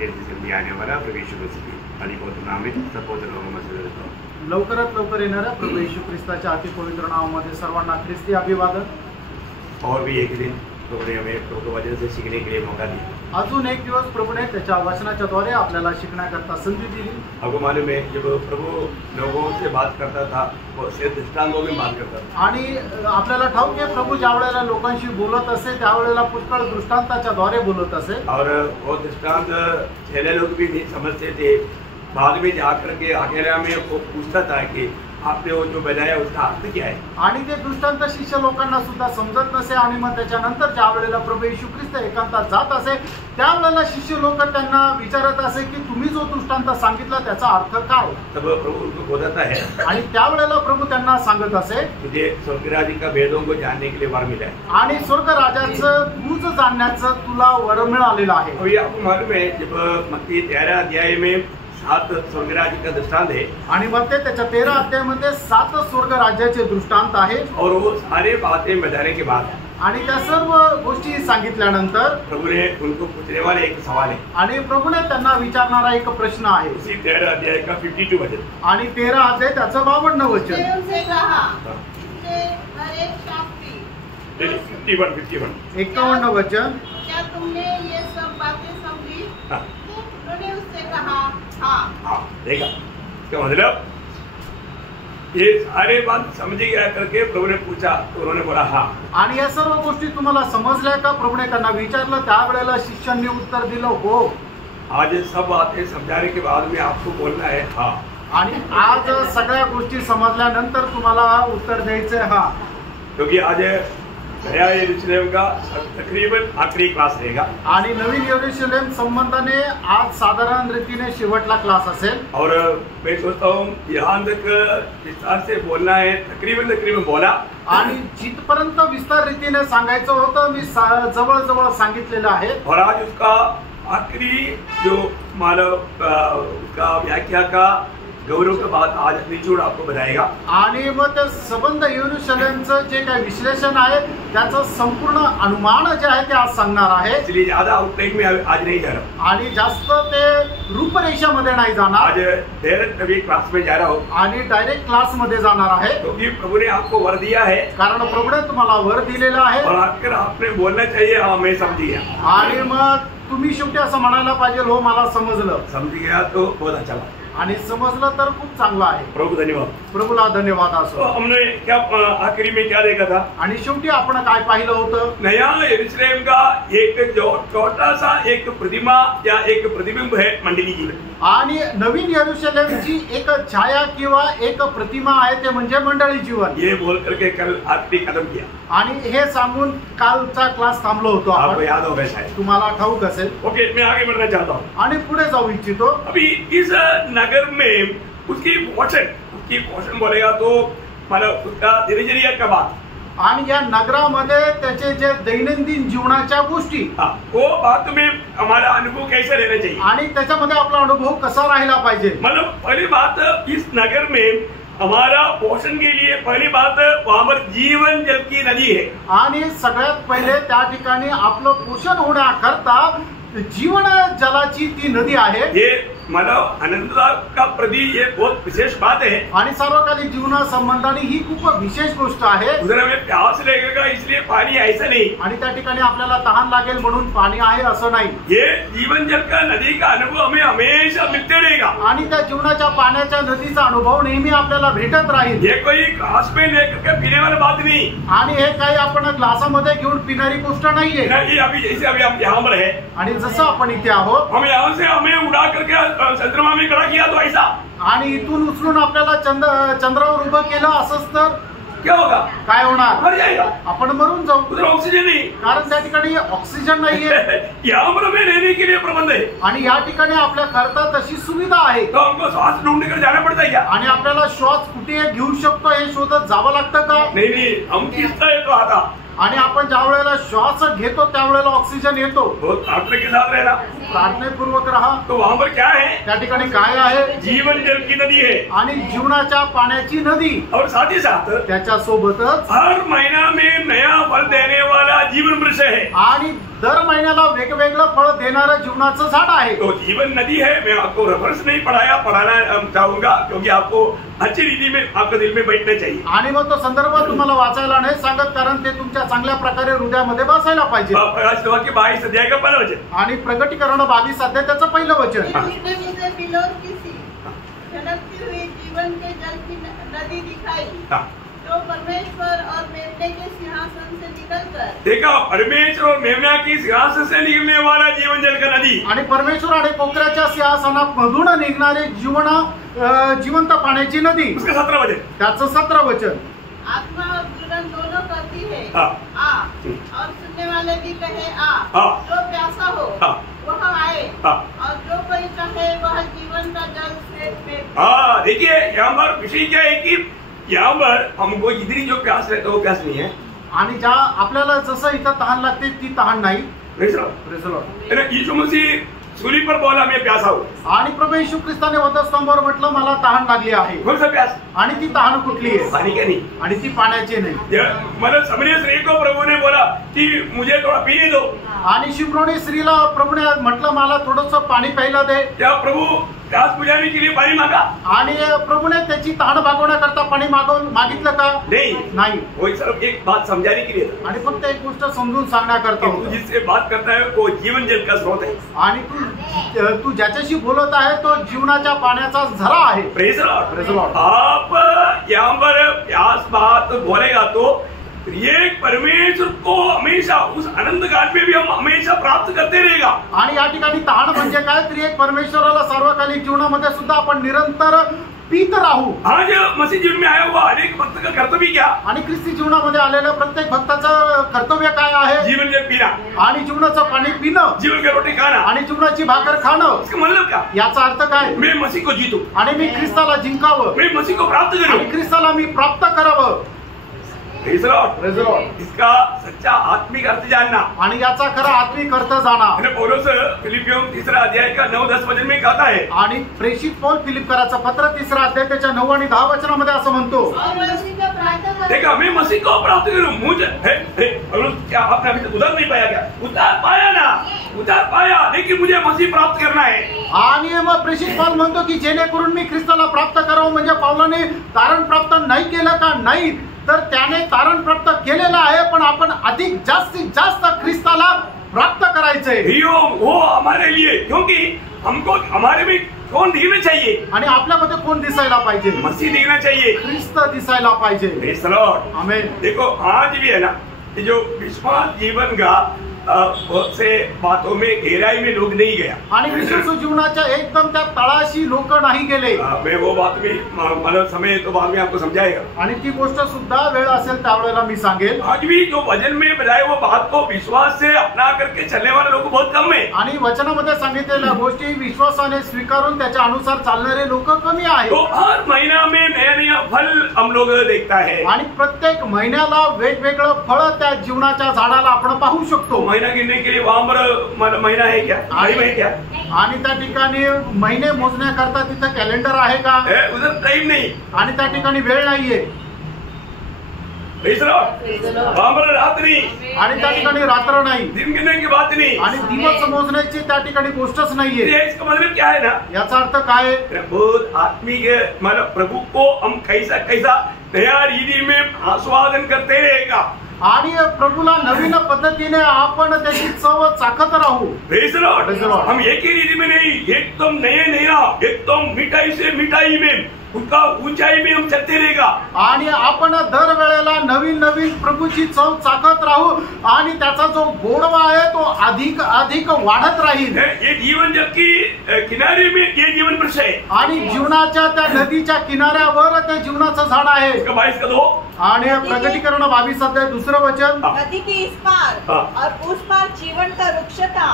जल्दी जल्दी आने वाला प्रभु यीशु मसीह की अधिक नामित सपोदर लोक लवकरात लवकर येणाऱ्या प्रभू येशू ख्रिस्ताच्या अति पवित्र नावामध्ये सर्वांना ख्रिस्ती अभिवादन। और भी एक दिन प्रभु ने हमें प्रभु के वचन से सीखने के लिए मौका दिया। अजून एक दिवस प्रभूने त्याच्या वचनाच्या द्वारे आपल्याला शिकण्याकरता संधी दिली। आपको मालूम है जब प्रभु लोगों से बात करता था वो सिर्फ दृष्टांतों में बात करता था। आणि आपल्याला ठाऊक आहे प्रभू ज्या वेळेला लोकांशी बोलत असे त्यावेळेला पुष्कळ दृष्टांताच्या द्वारे बोलत असे। और वो दृष्टांत पहले लोग भी नहीं समझते थे, बाद में जाकर के अकेला में वो पूछता था कि आपने वो जो बनाया उसका अर्थ क्या है। आणि ते दृष्टांत शिष्य लोकांना सुद्धा समजत नसे आणि मग त्याच्यानंतर ज्या वेळेला प्रभू येशू ख्रिस्त एकांतात जात असे त्यावेळेला शिष्य लोक त्यांना विचारत असे की तुम्ही जो दृष्टांत सांगितला त्याचा अर्थ काय। तब प्रभु उनको बोलता है आणि त्यावेळेला प्रभु त्यांना सांगत असे मुझे स्वर्ग राज्य का भेदों को जानने के लिए वर मिला है आणि स्वर्ग राजाचं गुज जाणण्याचं तुला वर मिळालेलं आहे। और ये आपको मालूम है जब मत्ती 13 अध्याय में 7 स्वर्ग राज्य का दृष्टांत है आणि मग ते त्याच्या 13 अध्यायामध्ये 7 स्वर्ग राज्याचे दृष्टांत आहे। और वो सारे बातें बताने के बाद आणि त्या सर्व गोष्टी सांगितल्यानंतर प्रभु ने उनको पूछने वाले एक सवाल है आणि प्रभूने त्यांना विचारणारा एक प्रश्न आहे। उसी 13 अध्याय का 52 वचन आणि 13 अध्याय त्याचं 52 वचन। 51 वचन। क्या तुमने ये सब बातें समझी? उन्होंने उससे कहा हाँ। देखा इसका मतलब ये सारे बात समझ गया करके प्रभु ने पूछा तो उन्होंने बोला हाँ। आणि या सर्व गोष्टी तुम्हाला समजल्या का प्रभूने त्यांना विचारलं त्यावेळेला शिष्यांनी उत्तर दिलं हो। आज सब बातें समझाने के बाद में आपको बोलना है हाँ। आणि आज सगळ्या गोष्टी समजल्यानंतर तुम्हाला उत्तर द्यायचंय हा। क्योंकि आज नया यरूशलेम का तकरीबन आखिरी क्लास रहेगा आणि नवीन यरूशलेम संबंधाने आज साधारण रीतीने शेवटला क्लास असेल। और मैं सोचता हूँ यहाँ तक विस्तार से बोलना है तकरीबन बोला आणि जिथपर्यंत विस्तार रीतीने सांगायचं होतं मी जवळ जवळ सांगितलेलं आहे। और आज उसका आखिरी जो मानव उसका व्याख्या का गौरव का बात आज निचोड आपको बताएगा। आणि मग ते संबंध यरूशलेमचं जे काही विश्लेषण आहे त्याचं संपूर्ण अनुमान जे आहे ते आज सांगणार आहे। इसलिए ज्यादा आउटलाइन में आज नहीं जा रहा आणि जास्त ते रूपरेषामध्ये नाही जाणार। आज डायरेक्ट अभी क्लास में जा रहा हूँ आणि डायरेक्ट क्लास मध्ये जाणार आहे। क्योंकि प्रभु ने आपको वर दिया है कारण प्रभूने तुम्हाला वर दिलेला आहे और आखिर आपने बोलना चाहिए हाँ मैं समझ गया। आणि मग तुम्ही शेवटी असं म्हणायला पाहिजे हो मला समजलं। समझ गया तो बहुत अच्छा बात आणि समजलं तर खूप चांगलं आहे। प्रभु धन्यवाद। प्रभूला धन्यवाद असो। तो हमने क्या आखिरी में क्या देखा था आणि शेवटी आपण काय पाहिलं होतं नया यरूशलेम का एक जो छोटा सा एक प्रतिमा या एक प्रतिबिंब है मंडली की। आणि नवीन यरूशलेमची एक छाया किंवा एक प्रतिमा आहे ते म्हणजे मंडळी जीवन। ये बोल करके कल आखिरी कदम किया आणि हे सांगून कालचा क्लास थांबलो होतो आपको आपण। याद होगा शायद। तुम्हाला ठाऊक असेल। ओके मैं आगे बढ़ना चाहता हूँ आणि पुढे जाऊ इच्छितो। अभी इस नगर में उसकी पोषण बोलेगा तो मतलब उसका दिनचर्या का बात आणि या नगरामध्ये त्याचे जे दैनंदिन जीवनाच्या गोष्टी वो बात में हमारा अनुभव कैसे रहना चाहिए आणि त्याच्यामध्ये आपला अनुभव कसा राहिला पाहिजे। मतलब पहली बात इस नगर में हमारा पोषण के लिए पहली बात वहाँ पर जीवन जल की नदी है। आणि सगळ्यात पहिले त्या ठिकाणी आपलं पोषण होण्याकरता जीवन जलाची ती नदी आहे। ये मतलब अनंतता का प्रति ये बहुत विशेष बात है आणि सार्वकालिक जीवना संबंधाने ही खूप विशेष गोष्ट आहे। उधर हमें प्यास लगेगा इसलिए पानी ऐसा नहीं आणि त्या ठिकाणी आपल्याला तहान लागेल म्हणून पाणी आहे असं नाही। ये जीवन जल का नदी का अनुभव हमें हमेशा मिलते रहेगा आणि त्या जीवनाच्या पाण्याच्या नदीचा अनुभव नेहमी आपल्याला भेटत राहील। ये कोई ग्लास में लेकर के पीने वाली बात नहीं आणि हे काही आपण ग्लासामध्ये घेऊन पिणारी गोष्ट नाहीये। ये अभी जैसे अभी हम यहाँ पर है आणि जसं आपण इथे आहोत हम यहाँ से हमें उड़ा करके चंद्रमा में खड़ा किया तो ऐसा आणि इथून उचलून आपल्याला चंद्रावर उभं केलं असंच तर क्या होगा काय होणार मर जाएगा आपण मरून जाऊ। उधर ऑक्सीजन नहीं कारण त्या ठिकाणी ऑक्सिजन नाहीये यहाँ पर हमें रहने के लिए प्रबंध है आणि या ठिकाणी आपल्या करता तशी सुविधा आहे। तो हमको श्वास ढूंढने कर जाना पड़ता है क्या आणि आपल्याला श्वास कुठे घेऊ शकतो हे शोधत जावं लागतं का नहीं हम खींचता है तो आता आणि आपण ज्या वेळेला श्वास घेतो त्यावेळेला ऑक्सिजन येतो। बहुत प्रार्थना के साथ रहना प्रार्थनेपूर्वक राहा। तो वहाँ पर क्या है त्या ठिकाणी काय आहे जीवन जल की नदी है आणि जीवनाच्या पाण्याची नदी और साथ ही साथ त्याच्या सोबतच हर महीना में नया फल देने वाला जीवन वृक्ष है आणि दर महिन्याला वेगवेगळं फळ देणारं जीवनाचं झाड आहे. तो जीवन नदी है. मैं आपको रेफरेंस नहीं पढ़ाना चाहूंगा क्योंकि आपको अच्छी रीति में आपके दिल में बैठना चाहिए. आणि मग तो संदर्भ तुम्हाला वाचायला नाही सांगत, कारण ते तुमच्या चांगल्या प्रकारे हृदयामध्ये बसायला पाहिजे. प्रकाशित वाक्य 22 अध्याय का 15 वचन. आणि प्रगटीकरण 22 अध्याय त्याचं पहिलं वचन. छलकती हुई जीवन के जल की नदी दिखाई, जो परमेश्वर और मेमने के सिंहासन से निकलकर. देखा, परमेश्वर और मेमना की सिंहासन से निकलने वाला जीवन जल का नदी. आणि परमेश्वर आणि कोकराच्या सिंहासनामधून निघणारे जिवंत पाण्याची नदी. उसका 17 वचन. त्याचं 17 वचन. आत्मा और जीवन दोनों करती है. हाँ. आ और सुनने वाले भी कहे आ. हाँ. जो प्यासा हो वह आए. हाँ. और जो कोई चाहे वह जीवन का जल से पीए. हाँ, देखिए यहाँ पर विषय क्या है कि यहाँ पर हमको इतनी जो प्यास रहता है वो प्यास नहीं है. आणि ज्या आपल्याला जसं इथं तहान लागते ती तहान नाही. Praise the Lord. यीशु मसीह सूली पर बोला मैं प्यासा हूँ. आणि प्रभू येशू ख्रिस्ताने वधस्तंभावर म्हटलं मला तहान लागली आहे. कौन सा प्यास? आणि ती तहान कुठली आहे? पानी का नहीं. आणि ती पाण्याची नाही. मतलब समरिया स्त्री को प्रभु ने बोला कि मुझे थोड़ा पीने दो. आणि शिमरोनी स्त्रीला प्रभूने म्हटलं मला थोडंसं पाणी प्यायला दे. क्या प्रभु प्यास बुझाने के लिए पानी मांगा? आणि प्रभूने त्याची तहान भागवण्याकरता पाणी मागितलं का? नाही. वही सिर्फ एक बात समझाने के लिए. आणि फक्त एक गोष्ट समजून सांगण्याकरता. तू जिससे बात करता है वो जीवन जल का स्रोत है. आणि तू ज्याच्याशी बोलत आहे तो जीवनाच्या पाण्याचा झरा आहे. Praise the Lord. Praise the Lord. आप यहाँ पर प्यास बात बोलेगा तो एक परमेश्वर को हमेशा उस अनंत काल में भी हम हमेशा प्राप्त करते रहेगा. आणि या ठिकाणी तहान म्हणजे काय? तर एक परमेश्वराला सार्वकालिक जीवनामध्ये सुद्धा आपण निरंतर पीत राहू. आज मसीह जीवन में आया हुआ अनेक भक्त का कर्तव्य क्या? आणि ख्रिस्ती जीवनामध्ये आलेल्या प्रत्येक भक्ताचं कर्तव्य काय आहे? जीवन जल पीना. आणि जीवनाचं पाणी पिणं. जीवन की रोटी खाना. आणि जीवनाची भाकर खाणं. इसका मतलब क्या? याचा अर्थ काय? मैं मसीह को जीतू. आणि मी ख्रिस्ताला जिंकावं. मैं मसीह को प्राप्त करूं. आणि ख्रिस्ताला मी प्राप्त करावं. Praise the Lord. Praise the Lord. इसका सच्चा आत्मिक अर्थ जानना. आणि याचा खरा आत्मिक अर्थ जाणा. पौलुस फिलिपियों 3 अध्याय का 9-10 वचन में कहता है. आणि प्रेषित पौल फिलिपकराचं पत्र 3 अध्याय त्याच्या 9 आणि 10 वचनामध्ये असं म्हणतो. देखा, मैं मसीह को प्राप्त करूं. मुझे क्या आपने अभी तक उधार नहीं पाया क्या? उधार पाया ना, उधार पाया, लेकिन मुझे मसीह प्राप्त करना है. आणि मग प्रेषित पौल म्हणतो की जेणेकरून मी ख्रिस्ताला प्राप्त करावं. म्हणजे पौलाने तारण प्राप्त नाही केलं का? नाही, तर त्याने तारण प्राप्त केलेलं आहे, पण आपण अधिक जास्तीत जास्त ख्रिस्ताला प्राप्त करायचंय. वो हमारे लिए, क्योंकि हमको हमारे में कौन दिखना चाहिए? आणि आपल्यामध्ये कोण दिसायला पाहिजे? मसीह दिखना चाहिए. ख्रिस्त दिसायला पाहिजे. Praise the lord. आमेन. देखो, आज भी है ना, ये जो विश्वास जीवन का बहुत से बातों में गहराई में लोग नहीं गया. आणि विश्वास जीवनाच्या एकदम त्या तळाशी लोक नाही गेले. मैं वो बात भी मतलब समय तो बाद में आपको समझाएगा. आणि ती गोष्ट सुद्धा वेळ असेल त्यावेळेला मी सांगेल. आज भी जो वचन में बताए वो बात को विश्वास से अपना करके चलने वाले लोग बहुत कम है. आणि वचनामध्ये सांगितलेल्या गोष्टी विश्वासाने स्वीकारून त्याच्या अनुसार चालणारे लोक कमी आहेत. तो हर महीना में नया नया फल हम लोग देखता है. आणि प्रत्येक महिन्याला वेगवेगळं फळ त्या जीवनाच्या झाडाला आपण पाहू शकतो. महीना गिनने के लिए वहां पर महीना है क्या? है क्या? आणि त्या ठिकाणी महिने मोजण्याकरता तिथं कॅलेंडर आहे का? उधर टाइम नहीं. आणि त्या ठिकाणी वेळ नाहीये. वहां पर रात नहीं. आणि त्या ठिकाणी रात्र नाही. दिन गिनने की बात नहीं. आणि दिवस मोजण्याची त्या ठिकाणी गोष्टच नाहीये. इसका मतलब क्या है ना? याचा अर्थ काय? बहुत आत्मिक मतलब प्रभु को हम कैसा कैसा नया रीति में आस्वादन करते रहेगा. आणि प्रभूला नवीन पद्धतीने आपण त्याची चव चाखत राहू. Praise the Lord. हम एक ही रीति में नहीं, एकदम नया एकदम मिठाई से मिठाई में उनका ऊंचाई में हम चलते रहेगा. आणि आपण दर वेळेला नवीन नवीन प्रभूची चव चाखत राहू. आणि त्याचा जो गोडवा आहे तो अधिक अधिक वाढत राहील. ये जीवन जल की किनारे में ये जीवन वृक्ष है. आणि जीवनाच्या त्या नदीच्या किनाऱ्यावर ते जीवनाचं झाड आहे. 22 का 2. आणि प्रकटीकरण 22 अध्याय 2 वचन. नदी के इस पार और उस पार जीवन का वृक्ष था.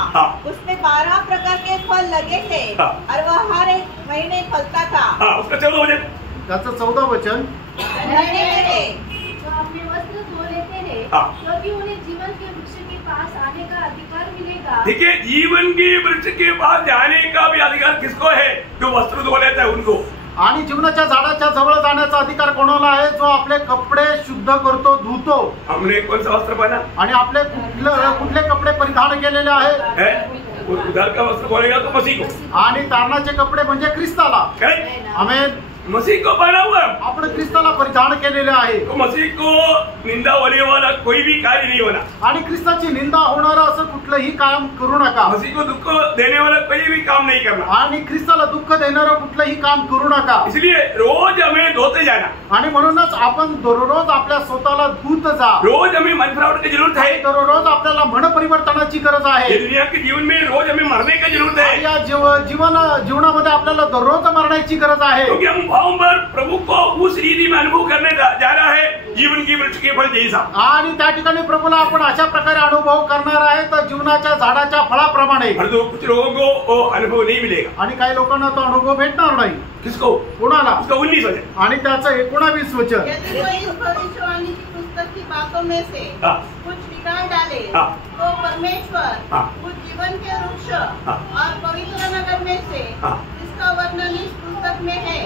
उसमें 12 प्रकार के फल लगे थे और वह हर एक महीने फलता था. उसका 14 वचन. त्याचं 14 वचन. जो अपने वस्त्र धो लेते हैं क्योंकि उन्हें जीवन के वृक्ष के पास आने का अधिकार मिलेगा. ठीक है, जीवन के वृक्ष के पास जाने का भी अधिकार किसको है? जो वस्त्र धो लेता है उनको. आणि जीवनाच्या झाडाच्या जवळ जाण्याचा अधिकार कोणाला आहे? जो आपले कपडे शुद्ध करतो, धुतो. हमने कौन सा वस्त्र पहना? आणि आपले कुठले कपडे परिधान केलेले आहेत? है? उधार का वस्त्र बोलेगा तो मसीह को. आणि तारणाचे कपडे म्हणजे ख्रिस्ताला. करेक्ट. आमेन. मसीह को पहना हुआ है. आपण ख्रिस्ताला परिधान केलेले आहे. तो मसीह को निंदा होने वाला कोई भी कार्य नहीं होना. आणि ख्रिस्ताची निंदा होणारा असं कुठलंही काम करू नका. मसीह को दुख देने वाला कोई भी काम नहीं करना. आणि ख्रिस्ताला दुःख देणारं कुठलंही काम करू नका. इसलिए रोज हमें धोते जाना. आणि म्हणूनच आपण दररोज आपल्या स्वतःला धुत जा. रोज हमें मन फिरावट की जरूरत है. दररोज आपल्याला मन परिवर्तनाची गरज आहे. ये दुनिया के जीवन में रोज हमें मरने की जरूरत है. या जीवनामध्ये आपल्याला दररोज मरण्याची गरज आहे. क्योंकि हम भाव पर प्रभु को उस रीति में अनुभव करने जा रहा है जीवन की वृक्ष के फल जैसा. आणि त्या ठिकाणी प्रभूला आपण अशा प्रकारे अनुभव करणार आहे तर जीवनाच्या झाडाच्या फळाप्रमाणे. तो कुछ लोगों को वो अनुभव नहीं मिलेगा. आणि काही लोकांना तो अनुभव भेटणार नाही. किसको? कोणाला? उसका 19 वचन. आणि त्याचं 19 वचन. यदि कोई इस भविष्यवाणी की पुस्तक की बातों में से कुछ निकाल डाले तो परमेश्वर उस जीवन के वृक्ष और पवित्र नगर में से जिसका वर्णन इस पुस्तक में है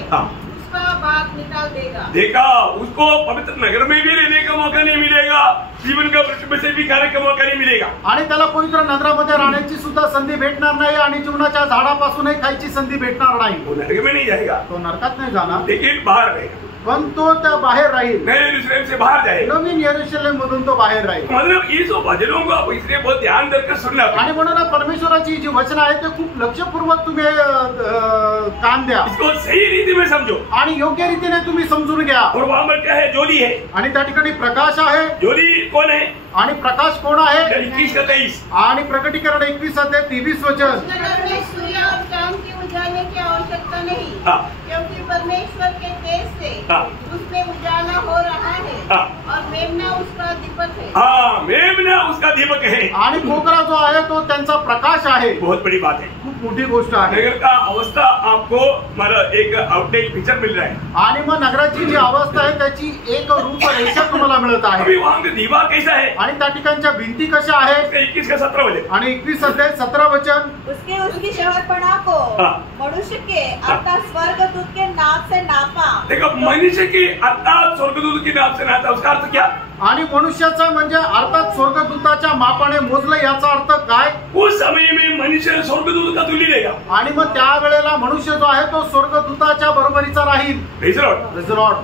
उसका भाग निकाल देगा. देखा, उसको पवित्र नगर में भी रहने का मौका नहीं मिलेगा, जीवन का वृक्ष में से भी खाने का मौका नहीं मिलेगा. आणि त्याला पवित्र नगरामध्ये राहण्याची सुद्धा संधी भेटणार नाही आणि जीवनाच्या झाडापासूनही खायची संधी भेटणार नाही. वो नरक में नहीं जाएगा, तो नरकात नाही जाणार, लेकिन बाहर रहेगा. पण तो त्या बाहेर राहील. नए यरूशलेम से बाहर जाएगा. नवीन यरूशलेम मधून तो बाहेर राहील. मतलब ये सब वचनों को आप इसलिए बहुत ध्यान देकर सुनना. आणि म्हणून परमेश्वराची जी वचन आहे ते खूप लक्षपूर्वक तुम्ही कान द्या. इसको सही रीति में समझो. आणि योग्य रीतीने तुम्ही समजून घ्या. और वहां पर क्या है? ज्योति है. आणि त्या ठिकाणी प्रकाश आहे. ज्योति कौन है? आणि प्रकाश कोण आहे? 21 का 23. आणि प्रकटीकरण 21:23 वचन. नगर में सूर्य और चांद की उजाले की आवश्यकता नहीं, क्योंकि परमेश्वर के तेज से उसमें उजाला हो रहा है और मेमना उसका दीपक है. हाँ, मेमना उसका दीपक है. आणि पोकरा जो आहे तो त्यांचा प्रकाश आहे. बहुत बड़ी बात है. खूप मोठी गोष्ट आहे. नगर का अवस्था आपको मतलब एक आउटलाइन पिक्चर मिल रहा है. आणि मग नगराची जी अवस्था आहे त्याची एक रूपरेषा तुम्हाला मिळत आहे. अभी वहाँ का दीवार कैसा है? आणि त्या ठिकाणच्या भिंती कशा आहेत? 21 का 17 वचन. आणि 21:17 वचन. उसकी शहरपना को मनुष्य के अर्थात स्वर्गदूत के नाप से नापा. देखो, मनुष्य की अर्थात स्वर्गदूत की नाप से नापा, उसका अर्थ क्या? आणि मनुष्याचा म्हणजे अर्थात स्वर्गदूताच्या मापाने मोजलं, याचा अर्थ काय? उस समय में मनुष्य स्वर्गदूत का तुल्य देगा. आणि मग त्या वेळेला मनुष्य जो आहे तो स्वर्गदूताच्या बरोबरीचा राहील. Praise the Lord. Praise the Lord.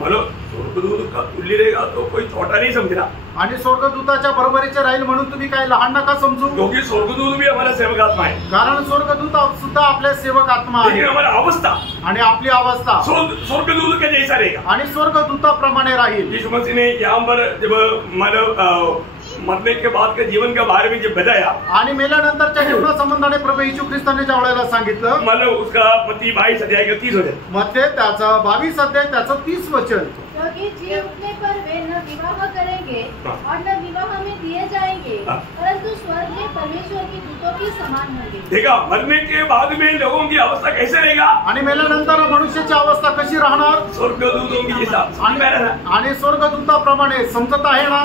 मतलब स्वर्गदूत का तुल्य रहेगा तो कोई छोटा नहीं समझना. आणि स्वर्गदूताच्या बरोबरीचे राहील म्हणून तुम्ही काही लहान नका समजू. क्योंकि स्वर्गदूत भी हमारा सेवक आत्मा है. कारण स्वर्गदूत सुद्धा आपले सेवक आत्मा आहे. लेकिन हमारा अवस्था आणि आपली अवस्था स्वर्गदूत के जैसा रहेगा. आणि स्वर्गदूताप्रमाणे राहील. यीशु मसीह ने यहाँ पर जब मानव मरने के बाद के जीवन के बारे में जब बताया, आणि मेल्यानंतरच्या जीवनासंबंधाने प्रभू येशू ख्रिस्ताने ज्या वेळेला सांगितलं, मतलब उसका मत्ती 22:30 वचन. मध्ये त्याचं 22 त्याचं 30 वचन. क्योंकि जी उठने पर वे न विवाह करेंगे और न विवाह में दिए जाएंगे, परंतु स्वर्ग में परमेश्वर की दूतों की समान होंगे. देखा, मरने के बाद में लोगों की अवस्था कैसे रहेगा? आणि मेल्यानंतर मनुष्याची अवस्था कशी राहणार? स्वर्गदूतों की जैसा. आणि स्वर्गदूताप्रमाणे समजत आहे ना?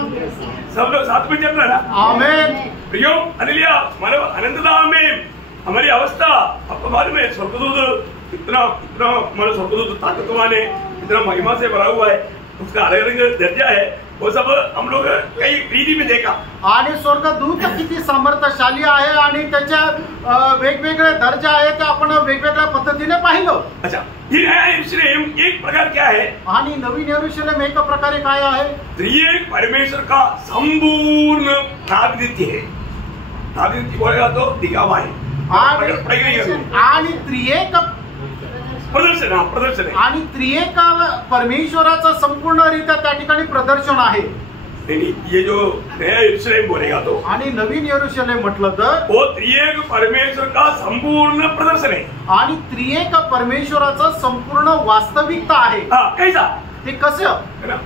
सब लोग साथ में चल रहे ना? आमेन. प्रियो, हालेलुया. मानव अनंतता में हमारी अवस्था आपको मालूम है. स्वर्गदूत इतना मतलब स्वर्गदूत ताकतवान है, इतना महिमा से भरा हुआ है, उसका अलग अलग दर्जा है. वो सब हम लोग कई रीति में देखा. आणि स्वर्गदूत किती सामर्थ्यशाली आहे आणि त्याच्या वेगवेगळे दर्जा आहे ते आपण वेगवेगळ्या पद्धतीने पाहिलं. अच्छा, ये नया यरूशलेम एक प्रकार क्या है? आणि नवीन यरूशलेम एक प्रकारे काय आहे? त्रिएक परमेश्वर का संपूर्ण प्रातिनिध्य है. प्रातिनिध्य बोलेगा तो दिखावा है. आणि त्रिएक प्रदर्शन आहे. आणि त्रिएक परमेश्वराचं संपूर्णरित्या त्या ठिकाणी प्रदर्शन आहे. ये जो नया यरूशलेम बोलेगा तो, आणि नवीन यरूशलेम म्हटलं तर वो त्रिएक परमेश्वर का संपूर्ण प्रदर्शन है. आणि त्रिएक परमेश्वराचं संपूर्ण वास्तविकता आहे. कैसा? ते कसं?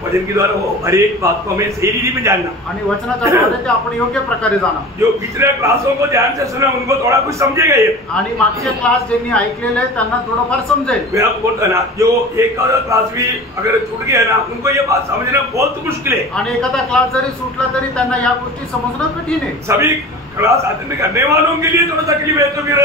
वचन के द्वारा वो हर एक बात को हमें सही रीति में जानना. आणि वचनाच्या द्वारे ते आपण योग्य प्रकारे जाणं. जो पिछले क्लासों को ध्यान से सुना उनको थोड़ा कुछ समझेगा ये. आणि मागचे क्लास ज्यांनी ऐकलेले त्यांना थोडंफार समजेल. मैं आपको बोलता ना, जो एक क्लास भी अगर छूट गया ना, उनको ये बात समझना बहुत मुश्किल है. आणि एखादा क्लास जरी सुटला तरी त्यांना या गोष्टी समजणं कठीण आहे. सभी क्लास अटेंड करने वालों के लिए थोड़ा तकलीफ है, तो फिर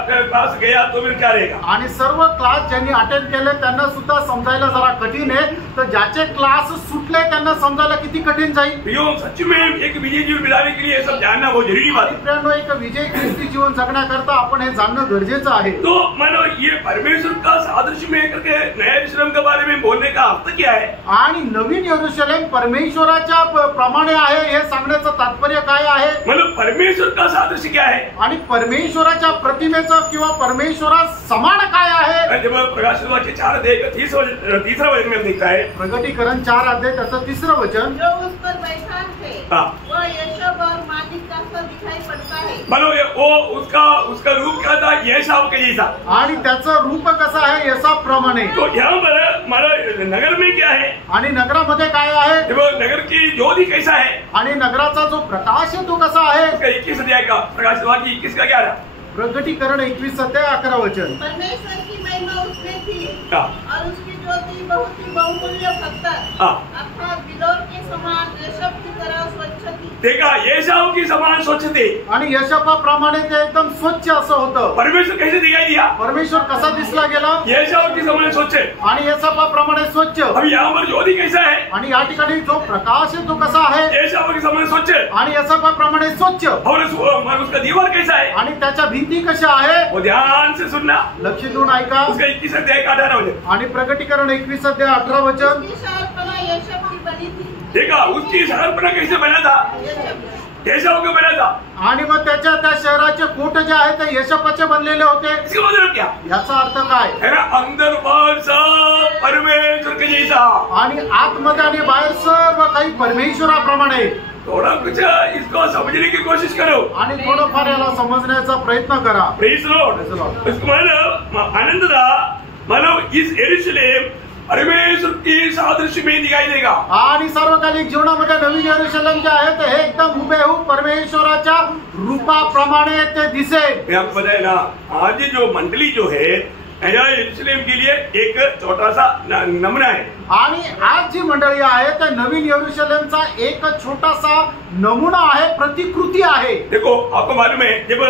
क्लास गया तो फिर क्या रहेगा? आणि सर्व क्लास ज्यांनी अटेंड केले त्यांना सुद्धा समजायला जरा कठीण आहे, तर ज्याचे क्लास सुटले त्यांना समजायला किती कठीण जाईल. प्रियो, सच में एक विजय जीवन बिताने के लिए ये सब जानना बहुत जरूरी बात है. मित्रांनो, एक विजय ख्रिस्ती जीवन जगण्याकरता आपण हे जाणणं गरजेचं आहे. तो मानो ये परमेश्वर का सादृश्य में करके नया यरूशलेम के बारे में बोलने का अर्थ क्या है? आणि नवीन यरूशलेम परमेश्वराच्या प्रमाणे आहे हे सांगण्याचं तात्पर्य काय आहे? मतलब परमेश्वर का सादृश्य क्या है? आणि परमेश्वराच्या प्रतिमेचं किंवा परमेश्वरा समान काय आहे? जब प्रकाशित वाक्य 4 अध्याय का 30 वचन में दिखता है, प्रगटीकरण 4 अध्याय त्याचं 3रं वचन, जो उस पर बैठा है हाँ। वह यशब और मालिक का सा दिखाई पड़ता है. मानो वो उसका रूप क्या था? एसाव के जैसा. आणि त्याचं रूप कसं आहे? यशाप्रमाणे. तो यहाँ पर हमारा नगर में क्या है? आणि नगरामध्ये काय आहे? देखो नगर की ज्योति कैसा है? आणि नगराचा जो प्रकाश आहे तो कसा आहे? उसका 21 अध्याय का प्रकाशित वाक्य 21 का 11. प्रगटीकरण 21 अध्याय 11 वचन. परमेश्वर की महिमा उसमें थी हाँ। और उसकी ज्योति बहुत ही बहुमूल्य पत्थर हाँ। अर्थात बिलोर के समान रेशम की तरह स्वच्छ थी. देखा, एसाव की समान स्वच्छ थे. आणि यशापाप्रमाणे ते एकदम स्वच्छ असं होतं. परमेश्वर कैसे दिखाई दिया? परमेश्वर कसा दिसला गेला? एसाव की समान स्वच्छ है. आणि यशापाप्रमाणे स्वच्छ. अब यहाँ पर ज्योति कैसा है? आणि या ठिकाणी जो प्रकाश आहे तो कसा आहे? एसाव के समान स्वच्छ है. आणि यशापाप्रमाणे स्वच्छ. और उसका दीवार कैसा है? आणि त्याच्या भिंती कशा आहे? वो ध्यान से सुनना. लक्ष देऊन ऐका. उसका 21 अध्याय का 18 वचन. आणि प्रगटीकरण 21 अध्याय 18 वचन. उसकी शहरपना यशब की बनी थी. देखा, उसकी शहरपना कैसे बना था? एसाव का बना था. आणि मग त्या शहराचे कोट जे आहेत ते यशपाचे बनलेले होते. इसका मतलब क्या याचा अर्थ काय? है ना? अंदर बाहर सब परमेश्वर के जैसा. आणि आतमध्ये आणि बाहेर सर्व काही परमेश्वराप्रमाणे. थोड़ा कुछ इसको समझने की कोशिश करो आणि थोडंफार याला समजण्याचा प्रयत्न करा. Praise Lord. Praise the Lord. उसको मानो आनंद दा, मानो इस यरूशलेम परमेश्वर की सादृश्य में दिखाई देगा. आणि सार्वकालिक जीवनामध्ये नवीन यरूशलेम जे आहे ते हे एकदम हुबेहूब परमेश्वराच्या रूपाप्रमाणे ते दिसेल. मैं आपको बताया ना, आज जो मंडली जो है नया यरूशलेम के लिए एक छोटा सा नमूना है. आणि आज जी मंडळी आहे ते नवीन यरूशलेमचा एक छोटासा नमुना आहे, प्रतिकृती आहे. देखो, आपको मालूम है जब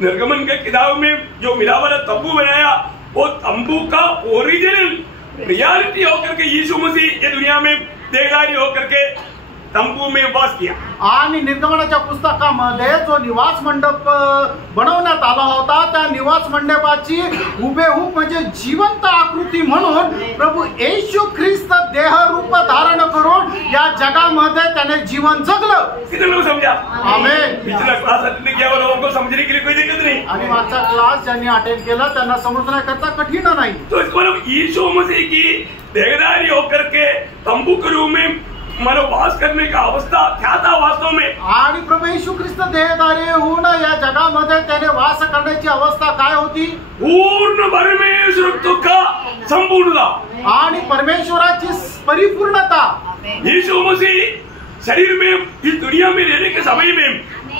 निर्गमन के किताब में जो मिला वाला तंबू बनाया, वो तंबू का ओरिजिनल रियलिटी होकर के यीशु मसीह ये दुनिया में देहधारी होकर के तंबू में वास किया. आणि निर्गमनाच्या पुस्तकामध्ये जो निवास मंडप बनवण्यात आला होता त्या निवास मंडपाची हुबेहूब म्हणजे जिवंत आकृती म्हणून प्रभू येशू ख्रिस्त देह रूप धारण करून या जगामध्ये त्याने जीवन जगलं. कितने लोग समझा? आमेन. पिछला क्लास अटेंड किया वाला लोगों को समझने के लिए कोई दिक्कत नहीं. आणि मागचा क्लास ज्यांनी अटेंड केला त्यांना समजण्याकरता कठीण नाही. तो इसको मतलब यीशु मसीह की देहधारी होकर के तंबू के रूप में मानो वास करने का अवस्था क्या था वास्तव में? आणि प्रभू येशू ख्रिस्त देहधारी होऊन या जगामध्ये त्याने वास करण्याची अवस्था काय होती? पूर्ण परमेश्वरत्व का संपूर्णता. आणि परमेश्वराची परिपूर्णता. यीशु मसीह शरीर में इस दुनिया में रहने के समय में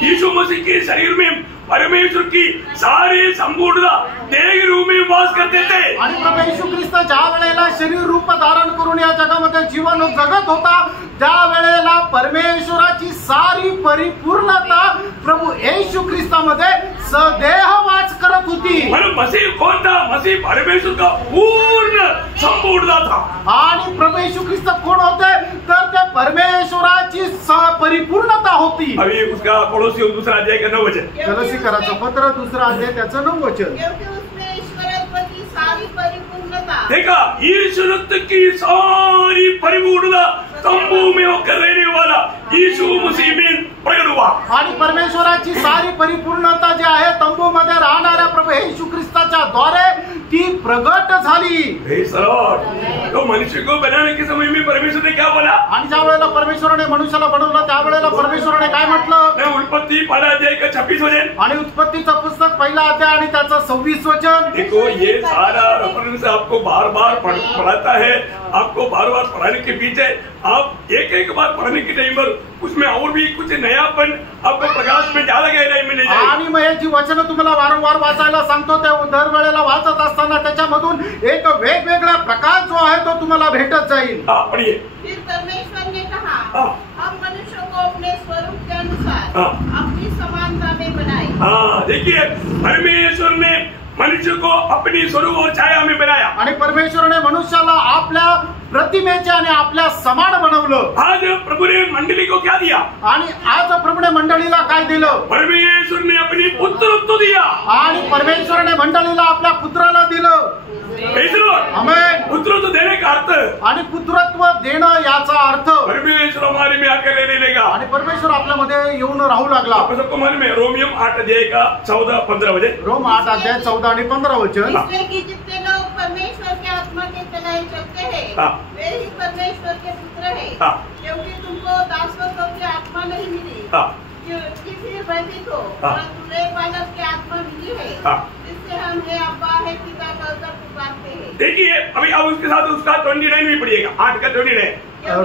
यीशु मसीह के शरीर में परमेश्वर की सारी संपूर्णता देह रूप में वास करते थे. आणि प्रभू येशू ख्रिस्त ज्या वेळेला शरीर रूप धारण करून या जगामध्ये जीवन जगत होता त्या वेळेला परमेश्वराची सारी परिपूर्णता प्रभू येशू ख्रिस्तामध्ये सदेह वास करत होती. मतलब मसीह कौन था? मसीह परमेश्वर का पूर्ण संपूर्णता था. आणि प्रभू येशू ख्रिस्त कोण होते? तर ते परमेश्वराची परिपूर्णता होती. अभी उसका पड़ोसी 2 अध्याय का 9 वचन. कलसीकराचं पत्र 2 अध्याय त्याचं 9 वचन. क्योंकि उसमें ईश्वरत्व की सारी परिपूर्णता. देखा, ईश्वरत्व की सारी परिपूर्णता तंबू में होकर रहने वाला यीशु मसीह में प्रकट हुआ. आणि परमेश्वराची सारी परिपूर्णता जी आहे तंबूमध्ये राहणाऱ्या प्रभू येशू ख्रिस्ताच्या द्वारे ती प्रगट झाली. Praise the Lord. तो मनुष्य को बनाने के समय में परमेश्वर ने क्या बोला? आणि ज्या वेळेला परमेश्वराने मनुष्याला बनवलं त्यावेळेला परमेश्वराने काय म्हटलं? मैं उत्पत्ति 1 अध्याय का 26 वचन. आणि उत्पत्तीचं पुस्तक 1 अध्याय आणि त्याचं 26 वचन. देखो, ये सारा रेफरेंस आपको बार बार पढ़ाता है. आपको बार बार पढ़ाने के पीछे आप एक बार पढ़ने के टाइम पर उसमें और भी कुछ नयापन आपको प्रकाश में ज्यादा गहराई में ले जाए. आणि मग हे जी वचनं तुम्हाला वारंवार वाचायला सांगतो त्या दर वेळेला वाचत असताना त्याच्यामधून एक वेगवेगळा प्रकाश जो आहे तो तुम्हाला भेटत जाईल. पढ़िए. फिर परमेश्वर ने कहा, हाँ. हम मनुष्य को अपने स्वरूप के अनुसार हाँ. अपनी समानता में बनाए हाँ, देखिए परमेश्वर ने मनुष्य को अपनी स्वरूप और छाया में बनाया। आणि परमेश्वराने मनुष्याला आपल्या प्रतिमेचे आणि आपल्या समान बनवलं। आज प्रभु ने मंडली को क्या दिया? आणि आज प्रभूने मंडळीला काय दिलं? परमेश्वर ने अपनी पुत्रत्व दिया। आणि परमेश्वराने मंडळीला आपल्या पुत्राला दिलं। आमेन। पुत्रत्व देने का अर्थ, आणि पुत्रत्व देणं याचा अर्थ परमेश्वर हमारे में आकर रहने लगा। आणि परमेश्वर आपल्यामध्ये येऊन राहू लागला। आप सबको मालूम है रोमियम 8 अध्याय का 14-15 वचन। रोम 8 अध्याय 14 आणि 15 वचन। इसलिए कि जितने लोग परमेश्वर के आत्मा के चलाए चलते हैं वे ही परमेश्वर के पुत्र हैं। क्योंकि तुमको दासत्व की आत्मा नहीं मिली कि फिर भयभीत हो, परंतु नए बालक की आत्मा मिली है जिससे हम हे अब्बा हे पिता कहकर पुकारते हैं। देखिए अभी अब उसके साथ उसका 29 भी पढ़िएगा, 8 का 29।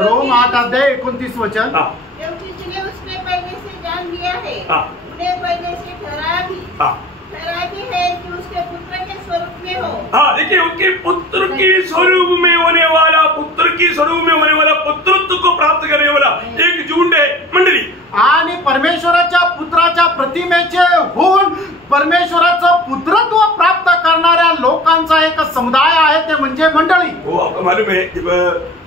रोम 8 अध्याय 29 वचन। क्योंकि जिन्हें उसने पहले से जान लिया है उन्हें पहले से ठहराया भी है कि उसके पुत्र के स्वरूप में हो। हाँ, देखिए उनके पुत्र की स्वरूप में होने वाला, पुत्र की स्वरूप में होने वाला, पुत्रत्व को प्राप्त करने वाला एक झुंड है मंडली। आणि परमेश्वराच्या पुत्राच्या प्रतिमेचे होऊन परमेश्वराचं पुत्रत्व प्राप्त करणाऱ्या लोकांचा एक समुदाय आहे, ते म्हणजे मंडळी। वो आपको मालूम है जब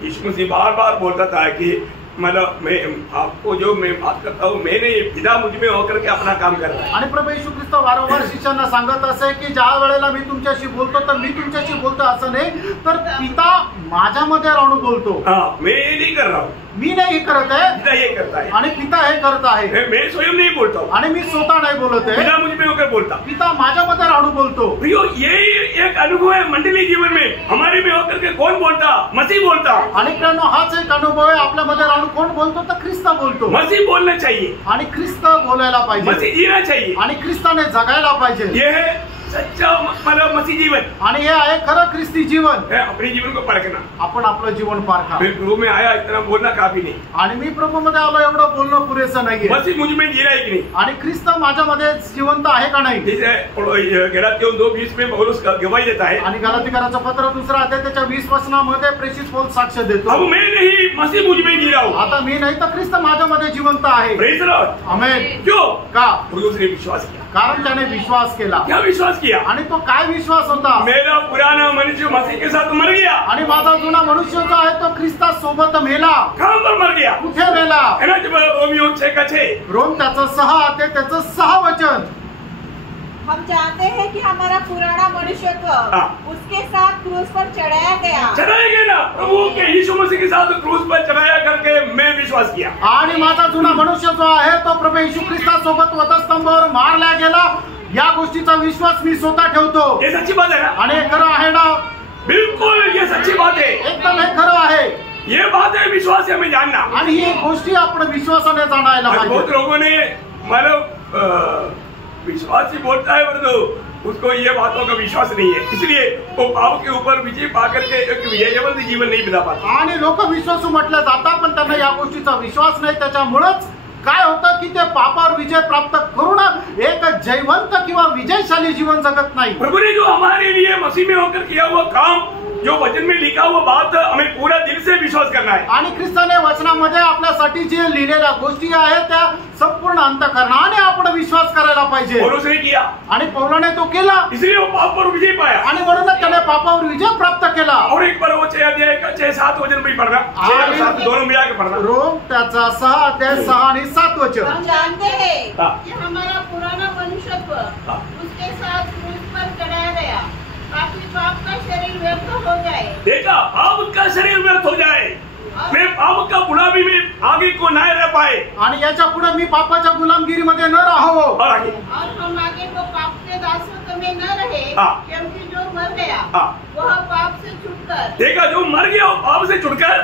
यीशु मसीह बार-बार बोलता था कि मतलब मैं आपको जो मैं बात करता हूँ, मैंने पिता मुझ में होकर के अपना काम कर रहा है। आणि प्रभू येशू ख्रिस्त वारंवार शिष्यांना सांगत असे की ज्या वेळेला मी तुमच्याशी बोलतो तर मी तुमच्याशी बोलतो असं नाही, तर पिता माझ्यामध्ये राहून बोलतो। हाँ, मैं ये नहीं कर रहा हूँ, मी नाही करत आहे, पिता ये करता है। आणि पिता हे करत आहे। मैं स्वयं नहीं बोलता हूँ, आणि मी स्वतः नाही बोलत आहे, पिता मुझ में होकर बोलता। पिता माझ्यामध्ये राहून बोलतो। प्रियो, यही एक अनुभव है मंडली जीवन में। हमारे में होकर के कौन बोलता? मसीह बोलता। आणि प्रियानो, हाच एक अनुभव आहे। आपल्यामध्ये राहून कोण बोलतो? तर ख्रिस्त बोलतो। मसीह बोलना चाहिए आणि ख्रिस्त बोलायला पाहिजे, मसीह जीना चाहिए, आणि ख्रिस्ताने जगायला पाहिजे। ये है सच्चा मतलब मसीह जीवन। आणि हे आहे खरं ख्रिस्ती जीवन। है अपने जीवन को परखना। आपण आपलं जीवन पारखा। मैं प्रभु में आया, इतना बोलना काफी नहीं। आणि मी प्रभू मध्ये आलो एवढं बोलणं पुरेसं नाहीये। मसीह मुझ में जी रहा है कि नहीं? आणि ख्रिस्त माझ्यामध्ये जिवंत आहे का नाही? जैसे गलातियों 2:20 में पौलुस गवाही देता है। आणि गलातीकराचं पत्र 2 अध्याय त्याच्या 20 वचनामध्ये प्रेषित पौल साक्ष देतो। अब मैं नहीं, मसीह मुझ में जी रहा हूँ। आता मी नाही तर ख्रिस्त माझ्यामध्ये जिवंत आहे। Praise the lord. आमेन। क्यों? का? उसने विश्वास किया। कारण त्याने विश्वास केला। क्या विश्वास किया? आणि तो काय विश्वास होता? मेरा पुराना मनुष्य मसीह के साथ मर गया। आणि माझा जुना मनुष्य जो आहे तो ख्रिस्ता सोबत मेला। कहां पर मर गया? कुठे मेला? है ना, जब रोमियो 6:6 रोम त्याचं 6 अध्याय त्याचं 6 वचन। हम जानते हैं कि हमारा पुराना मनुष्यत्व उसके साथ क्रूस पर चढ़ाया गया ना, प्रभु के यीशु मसीह के साथ क्रूस पर चढ़ाया करके मैं विश्वास किया। आणि माझा जुना मनुष्य जो आहे तो प्रभू येशू ख्रिस्तासोबत वधस्तंभावर मारला गेला, या गोष्टीचा विश्वास मी स्वतः ठेवतो। ये सच्ची बात है ना? आणि हे खरं आहे ना? बिल्कुल, ये सच्ची बात है। एकदम हे खरं आहे। ये बात है, विश्वास है, हमें जानना। आणि ही गोष्टी आपण विश्वासाने जाणायला बहुत पाहिजे। लोगों ने मतलब विश्वास ही बोलता है, परंतु उसको ये बातों का विश्वास नहीं है, इसलिए वो पाप के ऊपर विजय पाकर के एक विजयवंत जीवन नहीं बिता पाते। आणि लोक विश्वासू म्हटलं जातात, पण त्यांना या गोष्टीचा विश्वास नाही। त्याच्यामुळेच काय होतं की ते पापावर विजय प्राप्त करून एक जयवंत किंवा विजयशाली जीवन जगत नाही। प्रभु ने जो हमारे लिए मसीह में होकर किया हुआ काम, जो वचन में लिखा हुआ बात, हमें पूरा दिल से विश्वास करना है। आणि ख्रिस्ताने वचनामध्ये आपल्यासाठी जे लिहिलेल्या गोष्टी आहेत त्या संपूर्ण अंतःकरणाने आपण विश्वास करायला पाहिजे। पौलुस ने किया आणि पौलाने तो केला, इसलिए वो पाप पर विजय पाया। आणि म्हणूनच त्याने पापावर विजय प्राप्त केला। और एक बार वो 6 अध्याय का 6-7 वचन भी पढ़ना, 6 और 7 दोनों मिला के पढ़ना। रोम त्याचा 6 अध्याय 6 आणि 7 वचन। हम जानते हैं कि हमारा पुराना मनुष्यत्व उसके साथ क्रूस पर चढ़ाया गया ताकि पाप का शरीर व्यर्थ हो जाए। देखा, पाप का शरीर व्यर्थ हो जाए, मैं पाप का गुलामी में आगे को न रह पाए, आणि याच्या पुढे मी पापाच्या गुलामगिरीमध्ये न राहावो। और आगे और हम आगे को पाप के दासत्व में न रहे, क्योंकि जो मर गया वह पाप से छूटकर, देखा, जो मर गया वो पाप से छुटकर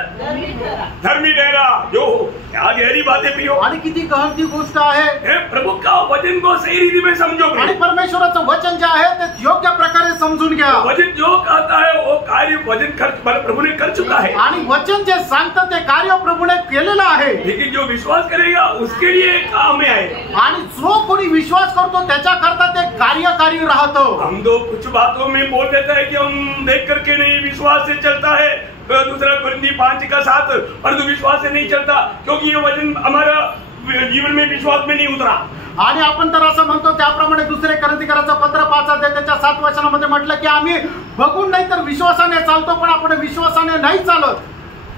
धर्मी ठहरा। जो क्या गहरी बातें प्रियो, आणि किती गहरी गोष्ट आहे। हे प्रभु का वचन को सही रीति में समझो। आणि परमेश्वराचं वचन जे आहे ते योग्य प्रकारे समजून घ्या। वचन जो कहता है वो कार्य वचन प्रभु ने कर चुका है, आणि वचन जे सांगतं ते कार्य प्रभूने केलेलं आहे। लेकिन जो विश्वास करेगा उसके लिए काम में आएगा। आणि जो कोणी विश्वास करतो त्याच्या करता ते कार्यकारी राहतं। हम तो कुछ बातों में बोल देता है कि हम देख करके नहीं, विश्वास से चलता है। दूसरा कुरिन्थी 5:7, परंतु विश्वास से नहीं चलता, क्योंकि ये वचन हमारा जीवन में विश्वास में नहीं उतरा। आणि आपण तर असं म्हणतो त्याप्रमाणे 7 वचनामध्ये म्हटलं की आम्ही बघून नाही तर विश्वासाने चालतो, पण आपण विश्वासाने नाही चालत.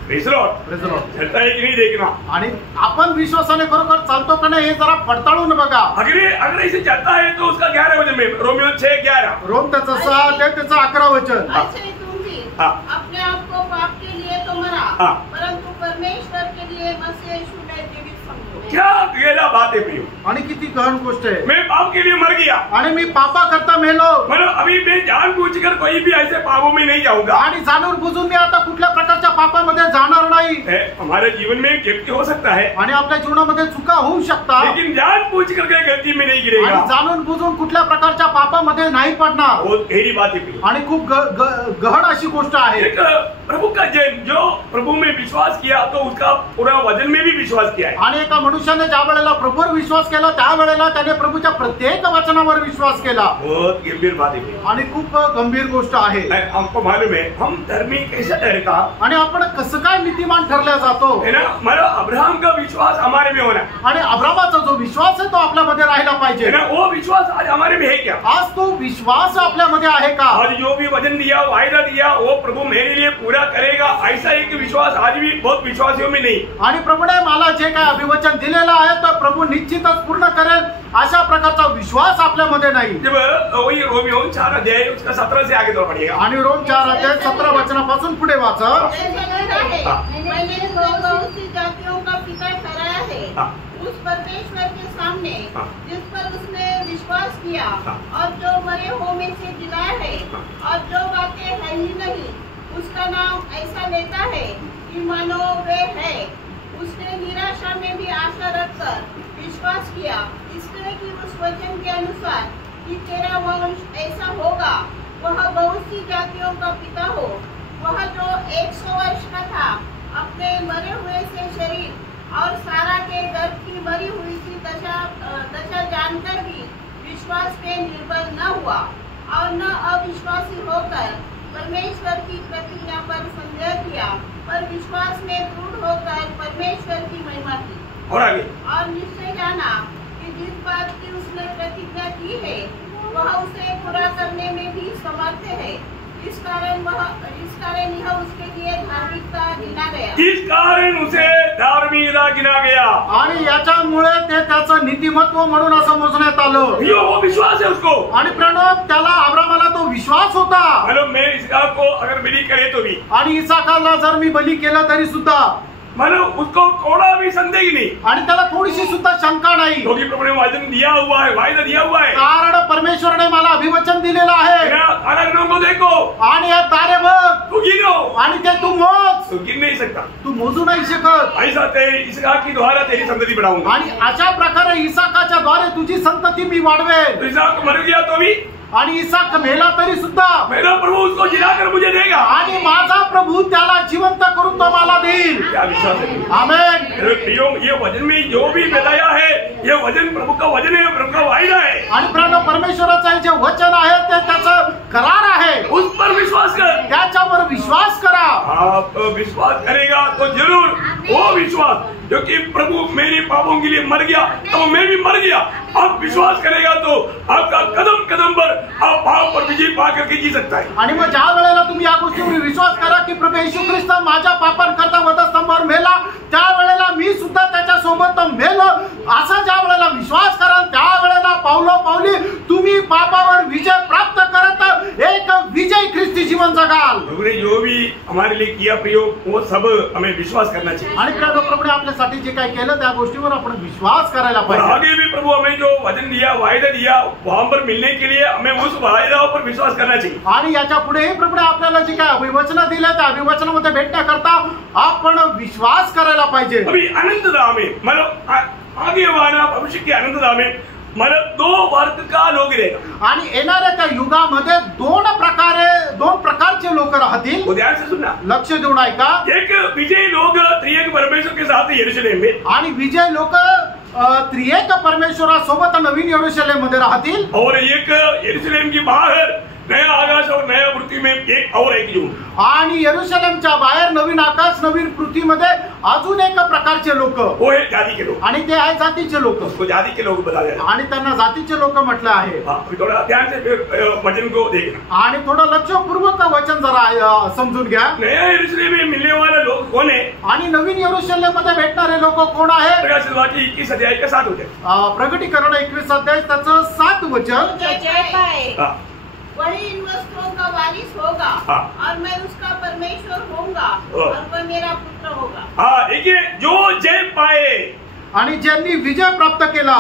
चलता है कि नहीं देखना, आणि आपण विश्वासाने खरोखर चालतो का नाही हे जरा पडताळून बघा. अगर ऐसे चलता है तो उसका 11 वचन में रोमियो 6:11 रोम त्याचं 6 ते त्याचं 11 वचन. ऐसे ही तुम भी अपने आप को पाप के लिए तो मरा, परंतु परमेश्वर के लिए मसीह यीशु में जीवित समझो. क्या गहरा बात है प्रियो. आणि किती गहन गोष्ट आहे. मैं पाप के लिए मर गया आणि मी पापा करता मेलो. मतलब अभी मैं जानबूझकर कोई भी ऐसे पापों में नहीं जाऊंगा. आणि जाणून बुजून मी आता कुठल्या प्रकारच्या पापामध्ये जाणार नाही. हमारे जीवन में गलती हो सकता है आणि आपल्या जीवनामध्ये चुका होऊ शकतात, लेकिन जानबूझकर कोई गलती में नहीं गिरेगा. आणि जाणून बुजून कुठल्या प्रकारच्या पापामध्ये नाही पडणार. बहुत गहरी बात है प्रियो. आणि खूप गहन अशी गोष्ट आहे. एक प्रभु का जन जो प्रभु में विश्वास किया तो उसका पूरा वचन में भी विश्वास किया है. आणि एका मनुष्याने ज्या वेळेला प्रभूवर विश्वास केला त्यावेळेला त्याने प्रभूच्या प्रत्येक वचनावर विश्वास केला. बहुत गंभीर बात है. आणि खूप गंभीर गोष्ट आहे. हमको मालूम है हम धर्मी कैसे ठहरता, आणि आपण कसं काय नीतिमान ठरल्या जातो है ना. हमारा अब्राहम का विश्वास हमारे में होना, आणि अब्रामाचा जो विश्वास आहे तो आपल्यामध्ये राहिला पाहिजे. है ना. वो विश्वास आज हमारे में है क्या. आज तो विश्वास आपल्यामध्ये आहे का. आज जो भी वचन दिया वायदा दिया वो प्रभु मेरे लिए पूरा करेगा, ऐसा एक विश्वास आज भी बहुत विश्वासियों में नहीं. आणि प्रभूने मला जे काय अभिवचन दिलेलं आहे तो प्रभू निश्चितच पूर्ण करेल अशा प्रकारचा विश्वास आपल्यामध्ये नाही. जब वही रोमियो 4 उसका 17 से आगे तो पढ़िएगा. आणि रोम 4:17 वचनापासून पुढे वाचा. मैंने बहुत सी जातियों का पिता ठहराया है उस परमेश्वर के सामने जिस पर उसने विश्वास किया और जो मरे हुओं में से जिलाया है और जो बातें है ही नहीं उसका नाम ऐसा लेता है कि मानो वे है. उसने निराशा में भी आशा रखकर विश्वास किया, इसलिए कि उस वचन के अनुसार कि तेरा वंश ऐसा होगा, वह बहुत सी जातियों का पिता हो. वह जो 100 वर्ष का था अपने मरे हुए से शरीर और सारा के गर्भ की मरी हुई सी दशा जानकर भी विश्वास पे निर्भर न हुआ और न अविश्वासी होकर परमेश्वर की प्रतिज्ञा पर संदेह किया, पर विश्वास में दृढ़ होकर परमेश्वर की महिमा की. और आगे और निश्चय जाना कि जिस बात की उसने प्रतिज्ञा की है वह उसे पूरा करने में भी समर्थ है. इस कारण यह उसके लिए धार्मिकता गिना गया. इस कारण उसे धार्मिकता गिना गया. आणि याच्यामुळे ते त्याचं नीतिमत्व म्हणून असं मोजण्यात आलं. यो वो विश्वास है उसको. आणि प्रणव त्याला अब्रामाला तो विश्वास होता. मतलब मैं इसहाक को अगर बलि करे तो भी, आणि इसाकाला जर मी बली केलं तरी सुद्धा, मतलब उसको थोड़ा भी संदेह नहीं. आणि त्याला थोडीशी सुद्धा शंका नाही. क्योंकि प्रभु ने वचन दिया हुआ है, वायदा दिया हुआ है. कारण परमेश्वरने मला अभिवचन दिलेलं आहे. तारागणों को देखो आणि हे तारे बघ, तू गिनो, आणि ते तू मोज. तू गिन नहीं सकता. तू मोजू नाही शकत. ऐसा तेरे इसहाक की द्वारा तेरी संतति बढ़ाऊंगा. आणि अशा प्रकारे इसाकाच्या द्वारे तुझी संतती मी वाढवेल. तो इसहाक मर गया तो भी, आणि इसाक मेला तरी सुद्धा मेरा प्रभु उसको जिलाकर मुझे देगा. आणि माझा प्रभू त्याला जिवंत करून तो मला देईल. क्या विश्वास है. आमेन. प्रियो ये वचन में जो भी बताया है ये वचन प्रभु का वचन है, प्रभु का वायदा है. आणि प्रणव परमेश्वराचं जे वचन आहे ते त्याचं करार आहे. उस पर विश्वास कर. त्याच्यावर विश्वास करा. आप विश्वास करेगा तो जरूर वो विश्वास जो कि प्रभु मेरे पापों के लिए मर गया तो मैं भी मर गया, आप विश्वास करेगा तो आपका कदम कदम पर आप पाप पर विजय पा करके जी सकता है. आणि मग ज्या वेळेला तुम्ही या गोष्टीवर विश्वास करा की प्रभू येशू ख्रिस्त माझ्या पापांकरता वधस्तंभावर मेला, त्यावेळेला मी सुद्धा त्याच्या सोबत मेलो असा ज्या वेळेला विश्वास कराल त्यावेळेला पावली तुम्ही पापावर विजय प्राप्त करत एक विजय ख्रिस्ती जीवन जगाल. प्रभु ने जो भी हमारे लिए किया प्रियो वो सब हमें विश्वास करना चाहिए. आणि प्रभूने आपल्यासाठी जे काय केलं त्या गोष्टीवर आपण विश्वास करायला और पाहिजे. आगे भी प्रभु हमें जो वचन दिया, वायदा दिया, वहां पर मिलने के लिए हमें उस वायदाओं पर विश्वास करना चाहिए. आणि याच्या पुढेही प्रभूने आपल्याला जे काय अभिवचन दिले त्या अभिवचनामध्ये भेटण्याकरता आपण विश्वास करायला पाहिजे. अभी अनंत धाम में मतलब आगे वाला भविष्य के अनंत धाम में मतलब 2 वर्ग का लोग रहेगा. आणि येणाऱ्या त्या युगामध्ये दोन प्रकारचे लोक राहतील. वो ध्यान से सुनना. लक्ष देऊन ऐका. एक विजयी लोग त्रिएक परमेश्वर के साथ यरूशलेम में, आणि विजय लोक त्रिएक परमेश्वरासोबत नवीन यरूशलेम मध्ये राहतील. और एक यरूशलेम की बाहर नया आकाश और नया पृथ्वी में एक और एक युग आणि यरूशलेमच्या बाहेर नवीन आकाश नवीन पृथ्वीमध्ये अजून एक प्रकारचे लोक, वो है जाति के लोग, आणि ते आहे जातीचे लोक, उसको जाति के लोग बताया जाए। आणि त्यांना जातीचे लोक म्हटलं आहे। अभी थोड़ा ध्यान से वचन को देखना आणि थोडं लक्षपूर्वक वचन जरा समजून घ्या। नया यरूशलेम में मिलने वाले लोग कौन है? आणि नवीन यरूशलेम मध्ये भेटणारे लोक कोण आहे? प्रकाशित वाक्य 21 अध्याय का 7 होते। प्रकटीकरण 21 अध्याय त्याचं 7 वचन। जो जय पाए हाँ। वही इन वस्त्रों का वारिस होगा हाँ। और मैं उसका परमेश्वर होऊंगा और वह मेरा पुत्र होगा। हाँ, देखिए जो जय पाए, आणि ज्यांनी विजय प्राप्त केला।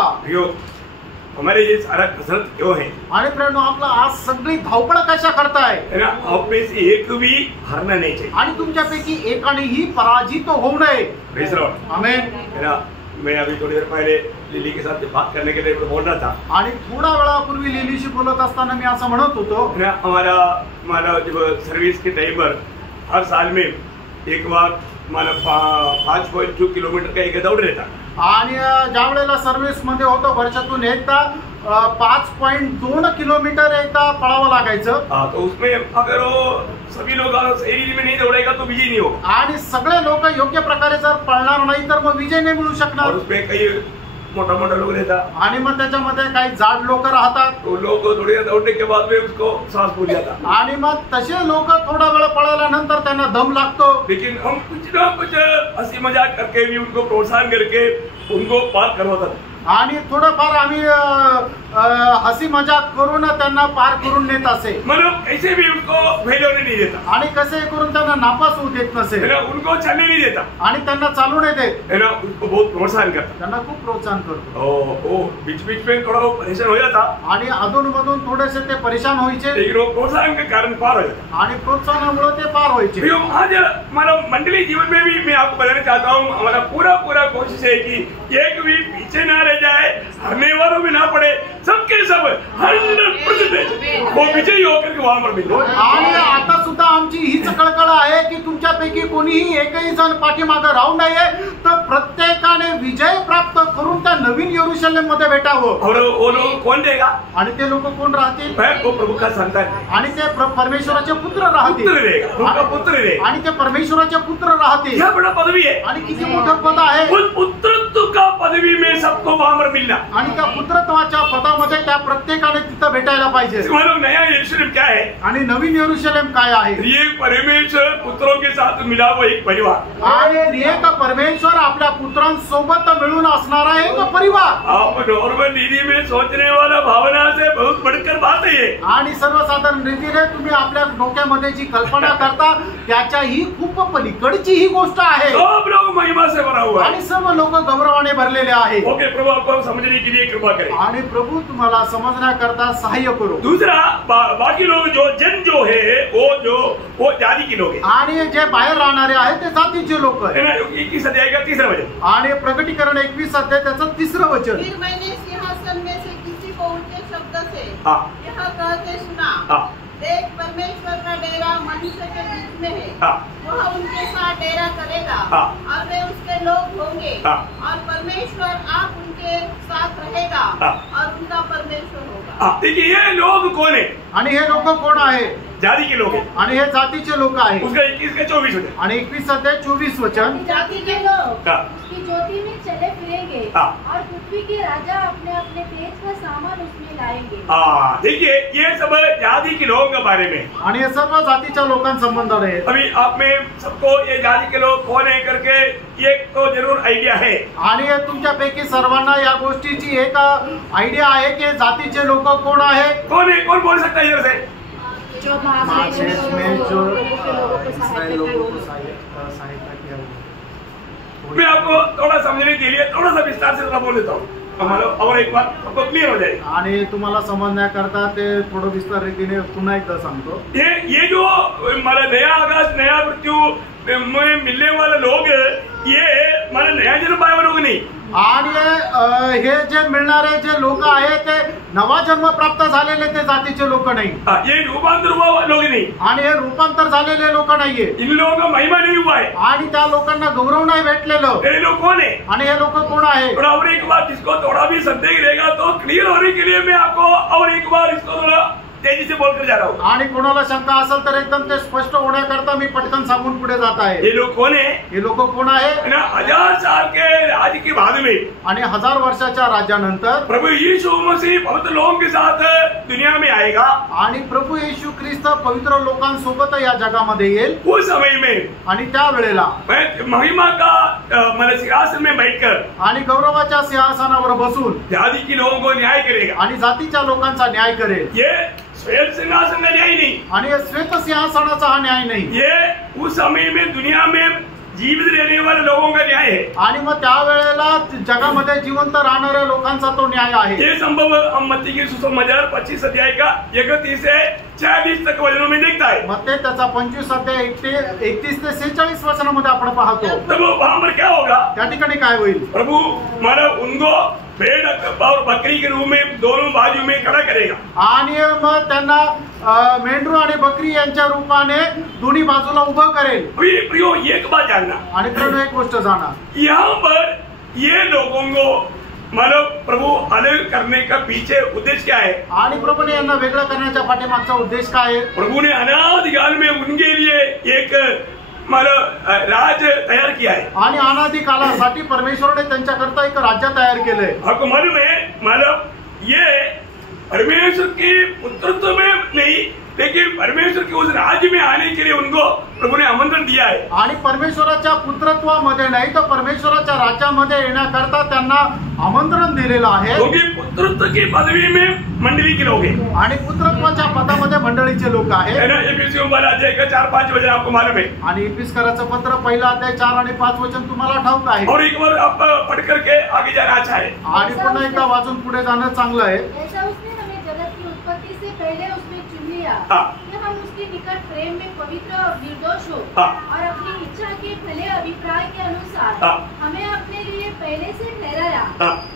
हमारे ये सारा कसरत क्यों है? आणि प्रेरणो आपला आज सगळी धावपळ कशा करताय? है ना, आप में से एक भी हारना नहीं चाहिए आणि तुमच्यापैकी एकानेही पराजित होऊ नये। Praise lord. आमेन। है ना, मैं अभी थोड़ी देर पहले लिली के साथ बात करने के लिए बोल रहा था। आणि थोडा वेळापूर्वी लिलीशी बोलत असताना मी असं म्हणत होतो, है ना, हमारा जब सर्विस के टाइम पर हर साल में एक बार हमारा 5.2 किलोमीटर का एक दौड़ रहता। आणि ज्या वेळेला सर्व्हिस मध्ये होतो वर्षातून एकदा 5.2 किलोमीटर एकदा पळावं लागायचं। तो उसमें अगर वो सभी लोग सही में नहीं दौड़ेगा तो विजय नहीं होगा। आणि सगळे लोक योग्य प्रकारे जर पळणार नाही तर मग विजय नाही मिळू शकणार। और उसमें कई मोटा मोटा लोग रहता, आणि मग त्याच्यामध्ये काही जाड लोक राहतात। तो लोग थोड़ी देर दौड़ने के बाद में उसको सांस फूल जाता। आणि मग तसे लोक थोडा वेळ पळाल्यानंतर त्यांना दम लागतो। लेकिन हम कुछ ना कुछ हंसी मजाक करके भी उनको प्रोत्साहन करके उनको पार करवाता था। आणि थोडंफार आम्ही हसी मजाक करून त्यांना पार करून नेत असे। मतलब कैसे भी उनको फेल होने नहीं देता, आणि कसे करून त्यांना नापास होऊ देत नसे, है ना, उनको चलने नहीं देता, आणि त्यांना चालू नाही देत, है ना, उसको बहुत प्रोत्साहन करता। त्यांना खूप प्रोत्साहन करतो। वो बीच बीच में थोड़ा वो परेशान हो जाता, आणि अधून मधून थोडेसे ते परेशान व्हायचे, लेकिन वो प्रोत्साहन के कारण पार हो जाता। आणि प्रोत्साहनामुळे ते पार व्हायचे। आज हमारा मंडली जीवन में भी मैं आपको बताना चाहता हूँ, हमारा पूरा कोशिश है कि एक भी पीछे ना रह जाए, हारने वालों भी ना पड़े, सबके सब 100% वो विजयी होकर के वहां पर मिले। आणि आता सुद्धा आमची हीच कळकळ आहे की तुमच्यापैकी कोणीही एकही जण पाठीमागे राहू नये, तर प्रत्येकाने विजय प्राप्त करून त्या नवीन यरूशलेम मध्ये भेटावं। और वो लोग कौन देगा? आणि ते लोक कोण राहतील? वो प्रभु का संतान है, आणि ते परमेश्वराचे पुत्र राहतील। पुत्र देगा, उनका पुत्र देगा, आणि ते परमेश्वराचे पुत्र राहतील। यह बड़ा पदवी है। आणि किती मोठं पद आहे। उस पुत्रत्व का पदवी में सबको वहां पर मिलना। आणि त्या पुत्रत्वाच्या पदामध्ये त्या प्रत्येकाने तिथं भेटायला पाहिजे। मतलब नया यरूशलेम क्या है? आणि नवीन यरूशलेम काय आहे? ये परमेश्वर पुत्रों के साथ मिला हुआ एक परिवार। आणि एक परमेश्वर आपल्या पुत्रांसोबत मिळून असणारा एक परिवार। आप नॉर्मल रीति में सोचने वाला भावना से बहुत बढ़कर बात है ये। आणि सर्वसाधारण रीतीने तुम्ही आपल्या डोक्यामध्ये जी कल्पना करता त्याच्याही खूप पलीकडची ही गोष्ट आहे। सब लोग महिमा से भरा हुआ है आणि सर्व लोक गौरवाने भरलेले आहे। ओके, प्रभु आपको समझने के लिए कृपा करे। आणि प्रभु तुम्हाला समजण्याकरता सहाय्य करो। दूसरा, बाकी लोग जो है वो जाति के लोग हैं। आणि जे बाहेर राहणारे आहेत ते जातीचे लोक आहेत। 21 अध्याय का 3रा वचन। आणि प्रकटीकरण 21 अध्याय त्याचं 3रं वचन। फिर मैंने सिंहासन में से किसी को ऊंचे शब्द से हाँ। यह कहते सुना, हाँ। देख परमेश्वर का डेरा मनुष्य के बीच में है। हाँ। वह उनके साथ डेरा करेगा। हाँ। और वे उसके लोग होंगे। हाँ। और परमेश्वर आप उनके साथ रहेगा। हाँ। और उनका परमेश्वर होगा। देखिए ये लोग कौन है? आणि हे लोक कोण आहे? जाति के लोग हैं। आणि हे जातीचे लोक आहेत। उसका 21 का 24 वचन। आणि 21 अध्याय 24 वचन। जाति के लोग हाँ। उसकी ज्योति में चले फिरेंगे। हाँ। और पृथ्वी के राजा अपने अपने तेज का सामान उसमें लाएंगे। देखिए ये सब जाति के लोगों के बारे में। आणि हे सर्व जातीच्या लोकांसंबंध आहे। अभी आप में सबको ये जाति के लोग कौन है करके एक तो जरूर आइडिया है। आणि तुमच्यापैकी सर्वांना या गोष्टीची एक आयडिया आहे की जातीचे लोक कोण आहे? कौन है? कौन बोल सकता है इधर से? जो महादेश में जो लोगों को सहायता किया। मैं आपको थोड़ा समझने के लिए थोड़ा सा विस्तार से थोड़ा बोल देता हूँ, हमारा और एक बार सबको क्लियर हो जाएगा। आणि तुम्हाला समजण्याकरता ते थोडं विस्तार रीतीने पुन्हा एकदा सांगतो। ये जो हमारा नया आकाश नया मृत्यु में मिलने वाले लोग, ये हमारा नया जन्म पाए हुए लोग नहीं। आणि हे जे मिळणारे जे लोक आहेत ते नवा जन्म प्राप्त झालेले ते जातीचे लोक नाही। ये रूपांतर हुआ लोग नहीं। आणि हे रूपांतर झालेले लोक नाहीये। इन लोगों का महिमा नहीं हुआ है। आणि त्या लोकांना गौरव नाही भेटलेलं। ये लोग कौन है? आणि हे लोक कोण आहे? और एक बार जिसको थोड़ा भी संदेह रहेगा तो क्लियर होने के लिए मैं आपको और एक बार इसको थोड़ा तेजी से बोलकर जा रहा हूँ। आणि कोणाला शंका असेल तर एकदम ते स्पष्ट होण्याकरता मी पटकन सांगून पुढे जात आहे. ये लोग कौन है? हे लोक कोण आहे? 1000 साल के राज के बाद में आणि 1000 वर्षाच्या राज्यानंतर प्रभु यीशु मसीह पवित्र लोगों के साथ दुनिया में आएगा। आणि प्रभू येशू ख्रिस्त पवित्र लोकांसोबत या जगामध्ये येईल. उस समय में आणि त्या वेळेला महिमा का मतलब सिंहासन में बैठकर आणि गौरवाच्या सिंहासनावर बसून जाति के लोगों को न्याय करेगा। आणि जातीच्या लोकांचा न्याय करेल. ये श्वेत सिंहासन का न्याय नहीं, आणि श्वेत सिंहासनाचा हा न्याय नाही. ये उस समय में दुनिया में जीवित रहने वाले लोगों का न्याय है। आणि मग त्या वेळेला जगामध्ये जिवंत राहणाऱ्या लोकांचा तो न्याय आहे. ये संभव हम मत्ती की सुसमाचार 25 अध्याय का 31 से 40 तक वचनों में देखता है. मग ते त्याचा 25 अध्याय 31 ते 46 वचनामध्ये आपण पाहतो. तब वहां पर क्या होगा? त्या ठिकाणी काय होईल? प्रभु मतलब उनको भेड़ और बकरी के रूप में दोनों बाजू में खड़ा करेगा. आणि मग त्यांना मेंढरू आणि बकरी यांच्या रूपाने दोन्ही बाजूला उभं करेल. प्रियो एक बात जानना, आणि प्रियो एक गोष्ट जाणा, यहाँ पर ये लोगों को मतलब प्रभु अलग करने का पीछे उद्देश्य क्या है? आणि प्रभूने यांना वेगळं करण्याच्या पाठीमागचा उद्देश काय आहे? प्रभु ने अनादिकाल में उनके लिए एक मतलब राज तैयार किया है. आणि अनादि कालासाठी परमेश्वराने त्यांच्याकरता एक राज्य तयार केलंय. आपको मालूम है मतलब ये परमेश्वर के पुत्रत्व में नहीं, लेकिन परमेश्वर के उस राज्य में आने के लिए उनको प्रभु ने आमंत्रण दिया है. आणि परमेश्वराच्या पुत्रत्वामध्ये नाही तर परमेश्वराच्या राज्यामध्ये येण्याकरता त्यांना आमंत्रण दिलेलं आहे. क्योंकि पुत्रत्व की पदवी में मंडली के लोग हैं. आणि पुत्रत्वाच्या पदामध्ये मंडळीचे लोक आहेत. है ना? एफिसियों वाला अध्याय का 4-5 वचन आपको मालूम है. आणि एफिसकराचं पत्र पहिला अध्याय 4 आणि 5 वचन तुम्हाला ठाऊक आहे. और एक बार आप पढ़ करके आगे जाना अच्छा है. आणि पुन्हा एकदा वाचून पुढे जाणं चांगलं आहे. ऐसा उसने हमें जगत की उत्पत्ति से पहले उसमें चुन लिया कि हम उसके निकट प्रेम में पवित्र और निर्दोष हो और अपनी इच्छा के भले अभिप्राय के अनुसार हमें अपने लिए पहले से ठहराया.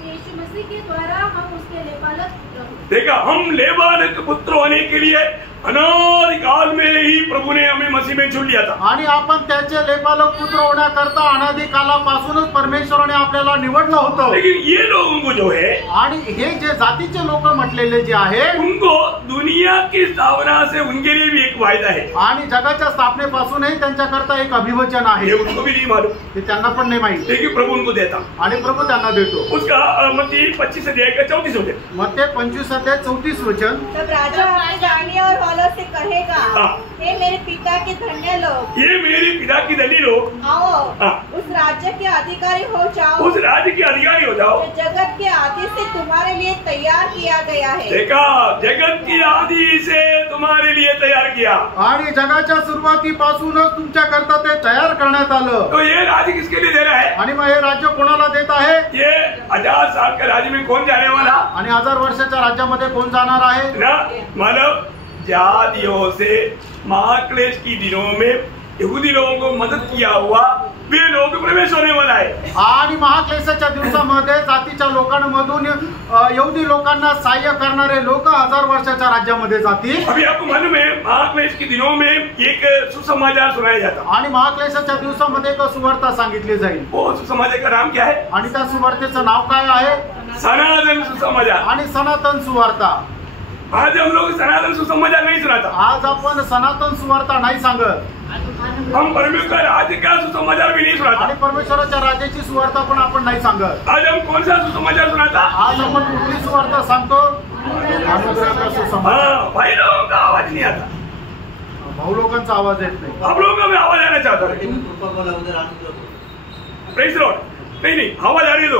यीशु मसीह के द्वारा हम उसके लेपालक पुत्र हो. देखा, हम लेबालक पुत्र होने के लिए अनादिकाल में ही प्रभु ने हमें मसीह में चुन लिया था. आणि आपण त्याचे लेपालक पुत्र होण्याकरता अनादि कालापासूनच परमेश्वराने आपल्याला निवडलं होतं. लेकिन ये लोगों को जो है, आणि हे जे जातीचे लोक म्हटलेले जे आहे, उनको दुनिया की स्थापना से उनके लिए भी एक वायदा है. आणि जगाच्या स्थापनेपासूनही त्यांच्याकरता एक अभिवचन ये आहे. उनको भी नहीं मालूम, ते त्यांना पण नाही माहिती. लेकिन प्रभु उनको देता. आणि प्रभू त्यांना देतो. उसका मत्ती 25 अध्याय का 34 वचन. मग ते 25 अध्याय 34 वचन. तब राजा अपने जाने और वालों से कहेगा, हे मेरे पिता के धन्य लोग, ये मेरे पिता की धनी लोग, आओ उस राज्य के अधिकारी हो जाओ, उस राज्य के अधिकारी हो जाओ जो जगत के आदि से तुम्हारे लिए तैयार किया गया है. देखा, जगत की आदि से तुम्हारे लिए तैयार किया. आणि जगाच्या सुरुवातीपासूनच तुमच्याकरता ते तयार करण्यात आलं. तो ये राज्य किसके लिए दे रहा है? आणि मग हे राज्य कोणाला देत आहे? ये 1000 साल के राज्य में कौन जाने वाला? आणि 1000 वर्षाच्या राज्यामध्ये कोण जाणार आहे? ना मतलब जातियों से महाक्लेश की दिनों में यहूदी लोगों को मदद किया हुआ वे लोग प्रवेश होने वाला है. आणि महाक्लेशाच्या दिवसामध्ये जातीच्या लोकांमधून यहूदी लोकांना सहाय्य करणारे लोक 1000 वर्षाच्या राज्यामध्ये जातील. अभी आपको मालूम है महाक्लेश के दिनों में एक सुसमाचार सुनाया जाता. आणि महाक्लेशाच्या दिवसामध्ये एक सुवार्ता सांगितली जाईल. वो सुसमाचार का नाम क्या है? आणि त्या सुवार्तेचं नाव काय आहे? सनातन सुसमाचार. आणि सनातन सुवार्ता. आज हम लोग सनातन सुसमाचार नहीं सुनाता. आज आपण सनातन सुवार्ता नाही सांगत. हम परमेश्वर का राज्य का सुसमाचार भी नहीं सुनाता. आणि परमेश्वराच्या राज्याची सुवार्ता पण आपण नाही सांगत. आज हम कौन सा सुसमाचार सुनाता? आज आपण कुठली सुवार्ता सांगतो? अनुग्रहाचा सुसमाचार. हाँ, भाई लोगों का आवाज नहीं आता. भाऊ लोकांचा आवाज येत नाही. हम लोगों का भी आवाज आना चाहता है. Praise Lord. नहीं आवाज आ रही है तो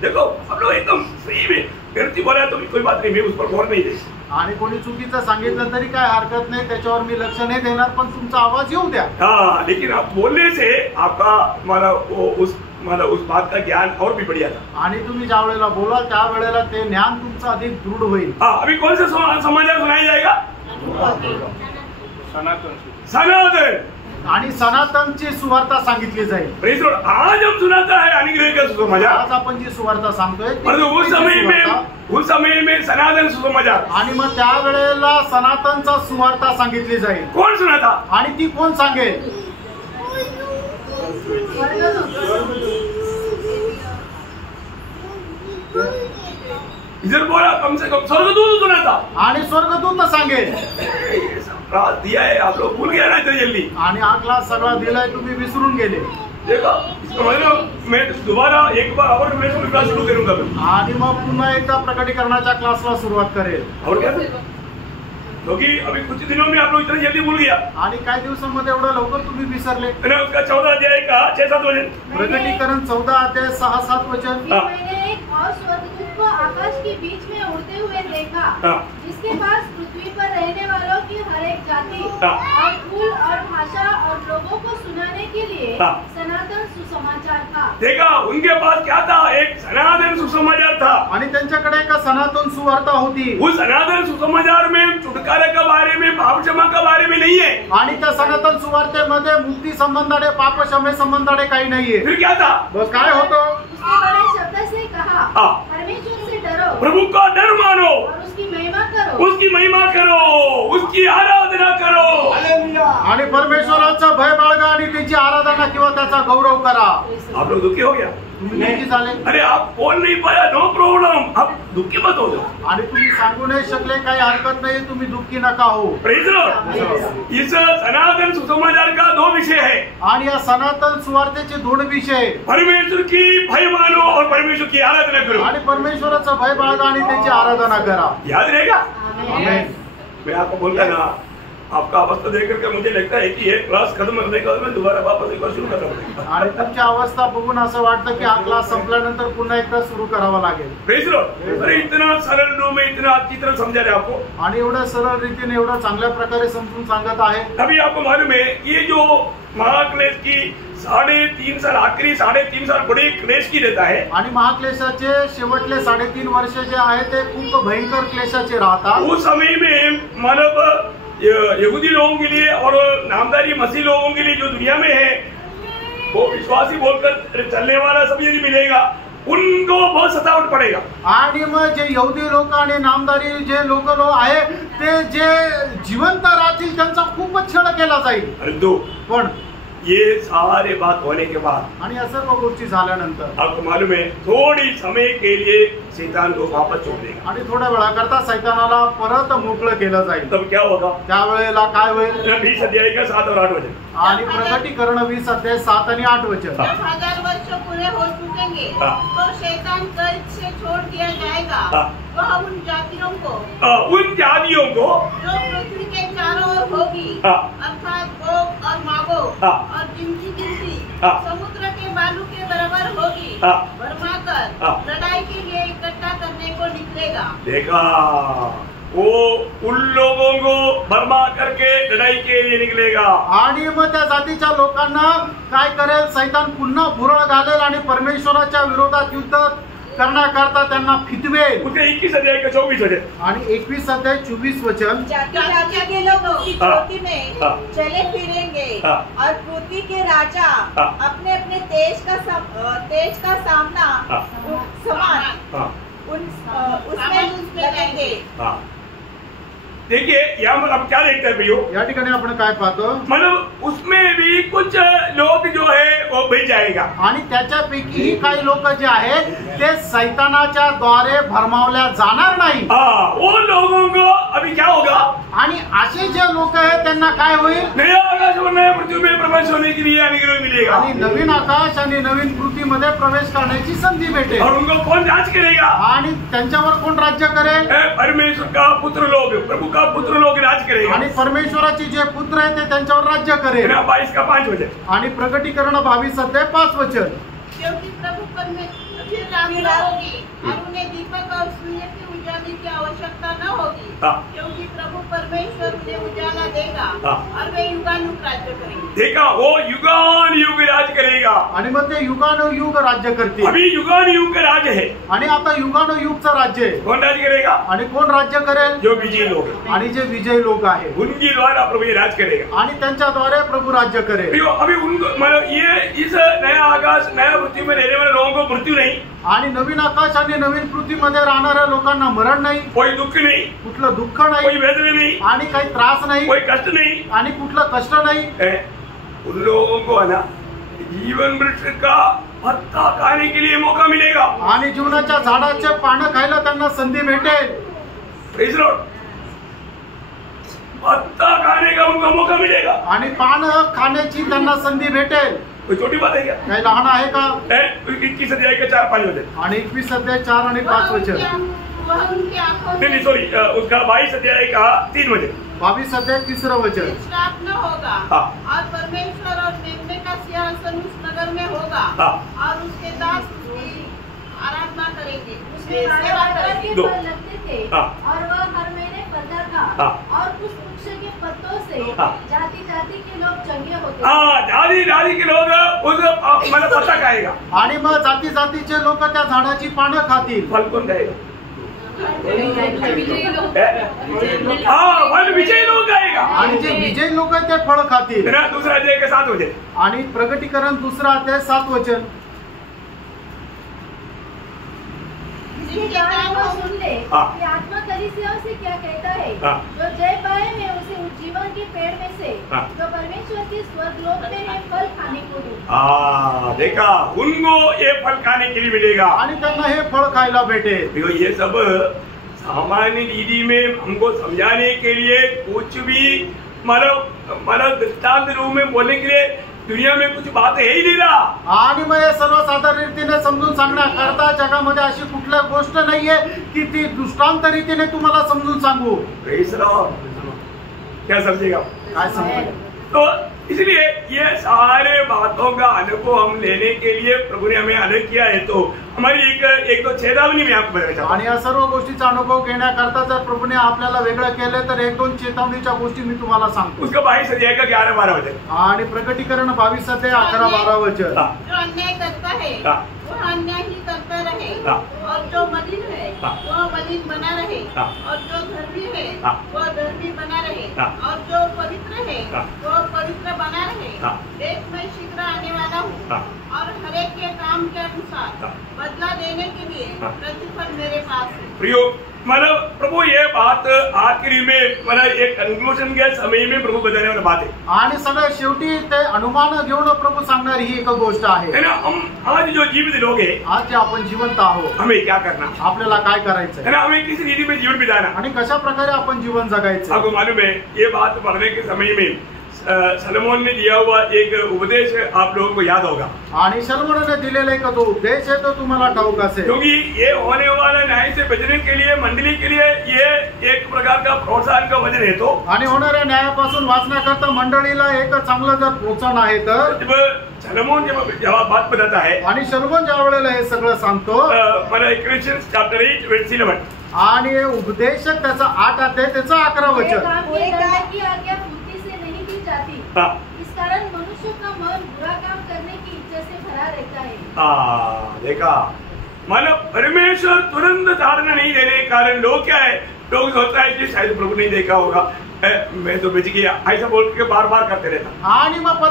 देखो हम लोग एकदम सही में गलती बोला तो कोई बात नहीं, मैं उस पर गौर नहीं दे. आणि कोणी चुकीचं सांगितलं तरी काय हरकत नाही, त्याच्यावर मी लक्ष नाही देणार, पण तुमचा आवाज येऊ द्या. हाँ, लेकिन आप बोलने से आपका उस बात का ज्ञान और भी बढ़िया था. आणि तुम्ही ज्या वेळेला बोलाल त्या वेळेला ते ज्ञान तुमचं अधिक दृढ होईल. हाँ, अभी कौन सा समाचार सुनाया जाएगा? सनातन. आणि सनातनची सुवार्ता सांगितली जाईल. Praise Lord. आज हम सुनाता है अनुग्रह का सुसमाचार. आज आपण जी सुवार्ता सांगतोय उस समय में सनातन सुसमाचार. आणि मग त्या वेळेला सनातनचा सुवार्ता सांगितली जाईल. कौन सुनाता? आणि ती कोण सांगेल? इधर बोला कम से कम स्वर्गदूत सुना था आणि स्वर्गदूत सांगेल ये सब क्लास दिया है आप लोग भूल गए ना तो जल्दी आणि हा क्लास सगळा दिलाय तुम्ही विसरून गेले देखा इसका मतलब मैं दोबारा एक बार और मैं क्लास शुरू करूंगा आणि मग पुन्हा एकदा प्रकटीकरणाच्या क्लासला सुरुवात करेल और क्या क्योंकि अभी कुछ दिनों में आप लोग इतना जल्दी भूल गया आणि काही दिवसांमध्ये एवढं लवकर तुम्ही विसरले मैंने उसका 14 अध्याय का 6-7 वचन प्रकटीकरण 14 अध्याय 6-7 वचन फिर मैंने एक और स्वर्गदूत को आकाश के बीच में उड़ते हुए देखा, जिसके पास पृथ्वी पर रहने वालों की हर एक जाति और कुल और भाषा और लोगों को सुनाने के लिए सनातन सुसमाचार था। देखा उनके पास क्या था, एक सनातन सुसमाचार था आणि त्यांच्याकडे एक सनातन सुवार्ता होती। उस सनातन सुसमाचार में छुटकारे के बारे में पाप क्षमा के बारे में नहीं है आणि त्या सनातन सुवार्तेमध्ये मुक्ती संबंधाने पाप क्षमे संबंधाने काही नाहीये। फिर क्या था, बस काय होतो, उसने बड़े शब्द से कहा, परमेश्वर से डरो, प्रभु का डर मानो और उसकी महिमा करो, उसकी महिमा करो, उसकी आराधना करो। आणि परमेश्वराचं भय बाळगा आणि त्याची आराधना किंवा त्याचा गौरव करा। आप लोग दुखी हो गया, तुम्ही दुःखी झाले, अरे आप बोल नहीं पाया, नो प्रॉब्लम, आप दुखी मत हो जाओ। आणि तुम्ही सांगू नाही शकले, काही हरकत नाही, तुम्ही दुःखी नका हो। Praise Lord. इस सनातन सुसमाचार का 2 विषय है आणि या सनातन सुवार्तेचे 2 विषय, परमेश्वर की भय मानो और परमेश्वर की आराधना करो। आणि परमेश्वराचं भय बाळगा आणि त्याची आराधना करा। याद रहेगा, आमेन। मैं आपको बोलता ना, आपका अवस्था देख करके मुझे लगता है कि ये क्लास खत्म करने के बाद मैं दोबारा वापस एक बार शुरू करना पड़ेगा। आणि तुमची अवस्था बघून असं वाटतं की हा क्लास संपल्यानंतर पुन्हा एकदा सुरू करावा लागेल। Praise Lord. अरे इतना सरल रूप में इतना अच्छी तरह समझा रहे आपको, आणि एवढं सरळ रीतीने एवढं चांगल्या प्रकारे समजून सांगत आहे। अभी आपको मालूम है ये जो महाक्लेश की 3.5 साल, आखिरी 3.5 साल बड़े क्लेश की रहता है, आणि महाक्लेशाचे शेवटले 3.5 वर्ष जे आहे ते खूप भयंकर क्लेशाचे राहतात। उस समय में मतलब यहूदी लोगों के लिए और नामदारी मसीह लोगों के लिए जो दुनिया में है वो विश्वासी बोलकर चलने वाला सब यदि मिलेगा, उनको बहुत सतावट पड़ेगा। आणि मग जे यहूदी लोक आणि नामदारी जे लोक आहे ते जे जिवंत राहतील त्यांचा खूपच छळ केला जाईल। परंतु पण ये सारे बात होने के बाद आणि या सर्व गोष्टी झाल्यानंतर आपको मालूम है थोड़ी समय के लिए शैतान को वापस छोड़ देगा आणि थोड्या वेळाकरता सैतानाला परत मोकळं केलं जाईल। तब क्या होगा, त्यावेळेला काय होईल, 20 अध्याय का 7 और 8 वचन। आणि प्रकटीकरण 20 अध्याय 7 आणि 8 वचन। जब 1000 वर्ष पूरे हो चुकेंगे तो शैतान कैद से छोड़ दिया जाएगा। वह उन जातियों को जो पृथ्वी के चारों ओर होगी, अर्थात गोग और मागोग, और जिनकी गिनती समुद्र के बालू के बराबर होगी, भरमाकर लड़ाई के लिए इकट्ठा करने को निकलेगा। देखा, वो उन लोगों को भरमा करके लड़ाई के लिए निकलेगा। आणि मग त्या जातीच्या लोकांना काय करेल, सैतान पुन्हा भुरळ घालेल आणि परमेश्वराच्या विरोधात युद्ध करण्याकरता त्यांना फितवेल। उसके 21 अध्याय का 24 वचन आणि 21 अध्याय 24 वचन। जाति के लोग उसकी चोटी में चले फिरेंगे और पृथ्वी के राजा अपने अपने तेज का सामना समान उसमें लगेंगे। देखिए यहाँ पर अब क्या देखते हैं भैया, या ठिकाणी आपण काय पाहतो, मतलब उसमें भी कुछ लोग जो है वो बच जाएगा। आणि त्याच्यापैकी काही लोक जे आहे ते सैतानाच्या द्वारे भरमावल्या जाणार नाही। वो लोगों को अभी क्या होगा, आणि असे जे लोक आहेत त्यांना काय होईल, नया आकाश और नया पृथ्वी में प्रवेश होने के लिए अनुग्रह मिलेगा आणि नवीन आकाश आणि नवीन पृथ्वीमध्ये प्रवेश करण्याची संधी भेटेल। और उनको कौन राज करेगा, आणि त्यांच्यावर कोण राज्य करेल, परमेश्वर का पुत्र लोग, प्रभु का पुत्र लोग राज करेगा। आणि परमेश्वराचे जे पुत्र आहेत ते त्यांच्यावर राज्य करेल। 22 का 5 वचन। आणि प्रकटीकरण 22 अध्याय 5 वचन। क्योंकि प्रभु परमेश्वर फिर रात्रि होगी और उन्हें दीपक और सूर्य के उजाले की आवश्यकता न होगी, क्योंकि प्रभु परमेश्वर उन्हें उजाला देगा और वे युगानुयुग राज्य करेंगे। देखा, वो युगानुयुग राज करेगा। आणि मग ते युगानुयुग राज्य करतील। अभी युगानुयुग का राज है, आणि आता युगानुयुगचं राज्य आहे। कौन राज करेगा, आणि कोण राज्य करेल, जो विजयी लोग, आणि जे विजयी लोक आहे उनके द्वारा प्रभु ये राज करेगा। आणि त्यांच्याद्वारे प्रभु राज्य करेल। अभी उनको मतलब ये इस नया आकाश नया पृथ्वी में रहने वाले लोगों को मृत्यु नहीं, आणि नवीन आकाश आणि नवीन पृथ्वीमध्ये राहणाऱ्या लोकांना मरण नाही, कोई दुख नहीं, कुठलं दुःख कोई नाही, वेदना नहीं, आणि काही त्रास नाही, कोई कष्ट नहीं, आणि कुठलं कष्ट नाही। उन लोगों को है ना जीवन वृक्ष का पत्ता खाने के लिए मौका मिलेगा आणि जीवनाच्या झाडाचे पानं खायला त्यांना संधी भेटेल. Praise Lord. पत्ता खाने का उनको मौका मिलेगा. आणि पानं खाण्याची त्यांना संधी भेटेल. कोई छोटी बात है क्या? काही लहान आहे का? 21 अध्याय के 4-5 होते. आणि 21 अध्याय 4 आणि 5 वचन. वह उनकी आंखों नहीं में सॉरी, उसका 22 अध्याय का 3 वचन. 22 अध्याय 3 वचन. श्राप न होगा हाँ। और परमेश्वर और मेमने का सिंहासन उस नगर में होगा हाँ। और उसके दास उसकी आराधना करेंगे, उसकी उसमें सेवा बारह करेंगे. के दो। फल लगते थे हाँ। और वह हर महीने फलता था हाँ। और उस वृक्ष के पत्तों से हाँ। जाति जाति के लोग चंगे होते थे. हाँ, जाति के लोग उस मतलब पत्ता खाएगा. आणि मग जाती जातीचे लोक त्या झाडाची पानं खातील. फल कौन खाएगा? हाँ, फल विजयी लोग खाएगा. आणि जे विजयी लोक आहेत ते फळ खातील. तेरा दूसरा अध्याय के 7 वचन. आणि प्रकटीकरण 2 अध्याय 7 वचन. जिसके कान वो सुन ले हाँ। कि आत्मा कलीसियाओं से क्या कहता है. हाँ। जो जय पाए मैं उसे जीवन के पेड़ में से हाँ। जो परमेश्वर के स्वर्गलोक में है फल खाने को दूं. हाँ, देखा, उनको ये फल खाने के लिए मिलेगा. आणि त्यांना हे फळ खायला भेटेल. देखो, ये सब सामान्य रीति में हमको समझाने के लिए कुछ भी मतलब दृष्टांत रूप में बोलने के लिए दुनिया में कुछ बात है ही नहीं रहा. आणि मग हे सर्वसाधारण रीतीने समजून सांगण्याकरता जगामध्ये अशी कुठल्या गोष्ट नाहीये की ती दृष्टांत रीतीने तुम्हाला समजून सांगू. Praise Lord. क्या समझेगा? काय समजेल? तो इसलिए ये सारे बातों का अनुभव हम लेने के लिए प्रभु ने हमें अलग किया है. तो हमारी एक तो चेतावनी में आपको बताना चाहता हूं. आणि या सर्व गोष्टीचा अनुभव घेण्याकरता जर प्रभूने आपल्याला वेगळं केलं तर 1-2 चेतावणीच्या गोष्टी मी तुम्हाला सांगतो. उसका 22 अध्याय का 11-12 वचन. आणि प्रकटीकरण 22 अध्याय 11-12 वचन. हाँ. जो अन्याय करता है हाँ. वह अन्याय ही करता रहे हाँ. और जो मलिन है हाँ. वह मलिन बना रहे हाँ. और जो धर्मी है हाँ. वह धर्मी बना रहे हाँ. और जो पवित्र है हाँ. वह पवित्र बना रहे. हाँ. देख मैं शीघ्र आने वाला हूँ हाँ. और हरेक के काम के अनुसार हाँ. बदला देने के लिए हाँ. प्रतिफल मेरे पास है. प्रियो, मतलब प्रभु ये बात आखिरी में मतलब एक कंक्लूजन के समय में प्रभु बताने वाली बात है. आणि सगळ्यात शेवटी ते अनुमान घेऊन प्रभू सांगणारी ही एक गोष्ट है आहे. ना. हम आज जो जीवित लोग हैं, आज जे आपण जिवंत आहोत हमें क्या करना आपल्याला काय है करायचंय ना. हमें किस रीति में जीवन बिताना. आणि कशा प्रकारे आपण जीवन जगायचं. आपको मालूम है, ये बात पढ़ने के समय में सलोमोन ने दिया हुआ एक उपदेश आप लोगों को याद होगा. आणि शलोमोनाने दिलेला एक जो उपदेश आहे तो तुम्हाला ठाऊक असेल. क्योंकि ये होने वाला न्याय से बचने के लिए मंडली के लिए ये एक प्रकार का प्रोत्साहन का वचन है. तो आणि होणाऱ्या न्यायापासून वाचण्याकरता मंडळीला एक चांगलं जर प्रोत्साहन आहे तर जब सलोमोन जब बात बताता है, आणि शलोमोन ज्या वेळेला हे सगळं सांगतो मतलब इक्लेसियास चैप्टर 8 वर्स 11. आणि हे उपदेश त्याचा 8 अध्याय त्याचं 11 बुरे वचन. काम के करने की आज्ञा बुद्धि से नहीं दी जाती. हाँ. इस कारण मनुष्य का मन बुरा काम करने की इच्छा से भरा रहता है. हाँ, देखा, मतलब परमेश्वर तुरंत ताड़ना नहीं देने के कारण लोग क्या है, लोग सोचता है कि शायद प्रभु नहीं देखा होगा, मैं तो बच गया, ऐसा बोल के बार बार करते रहता. आणि मग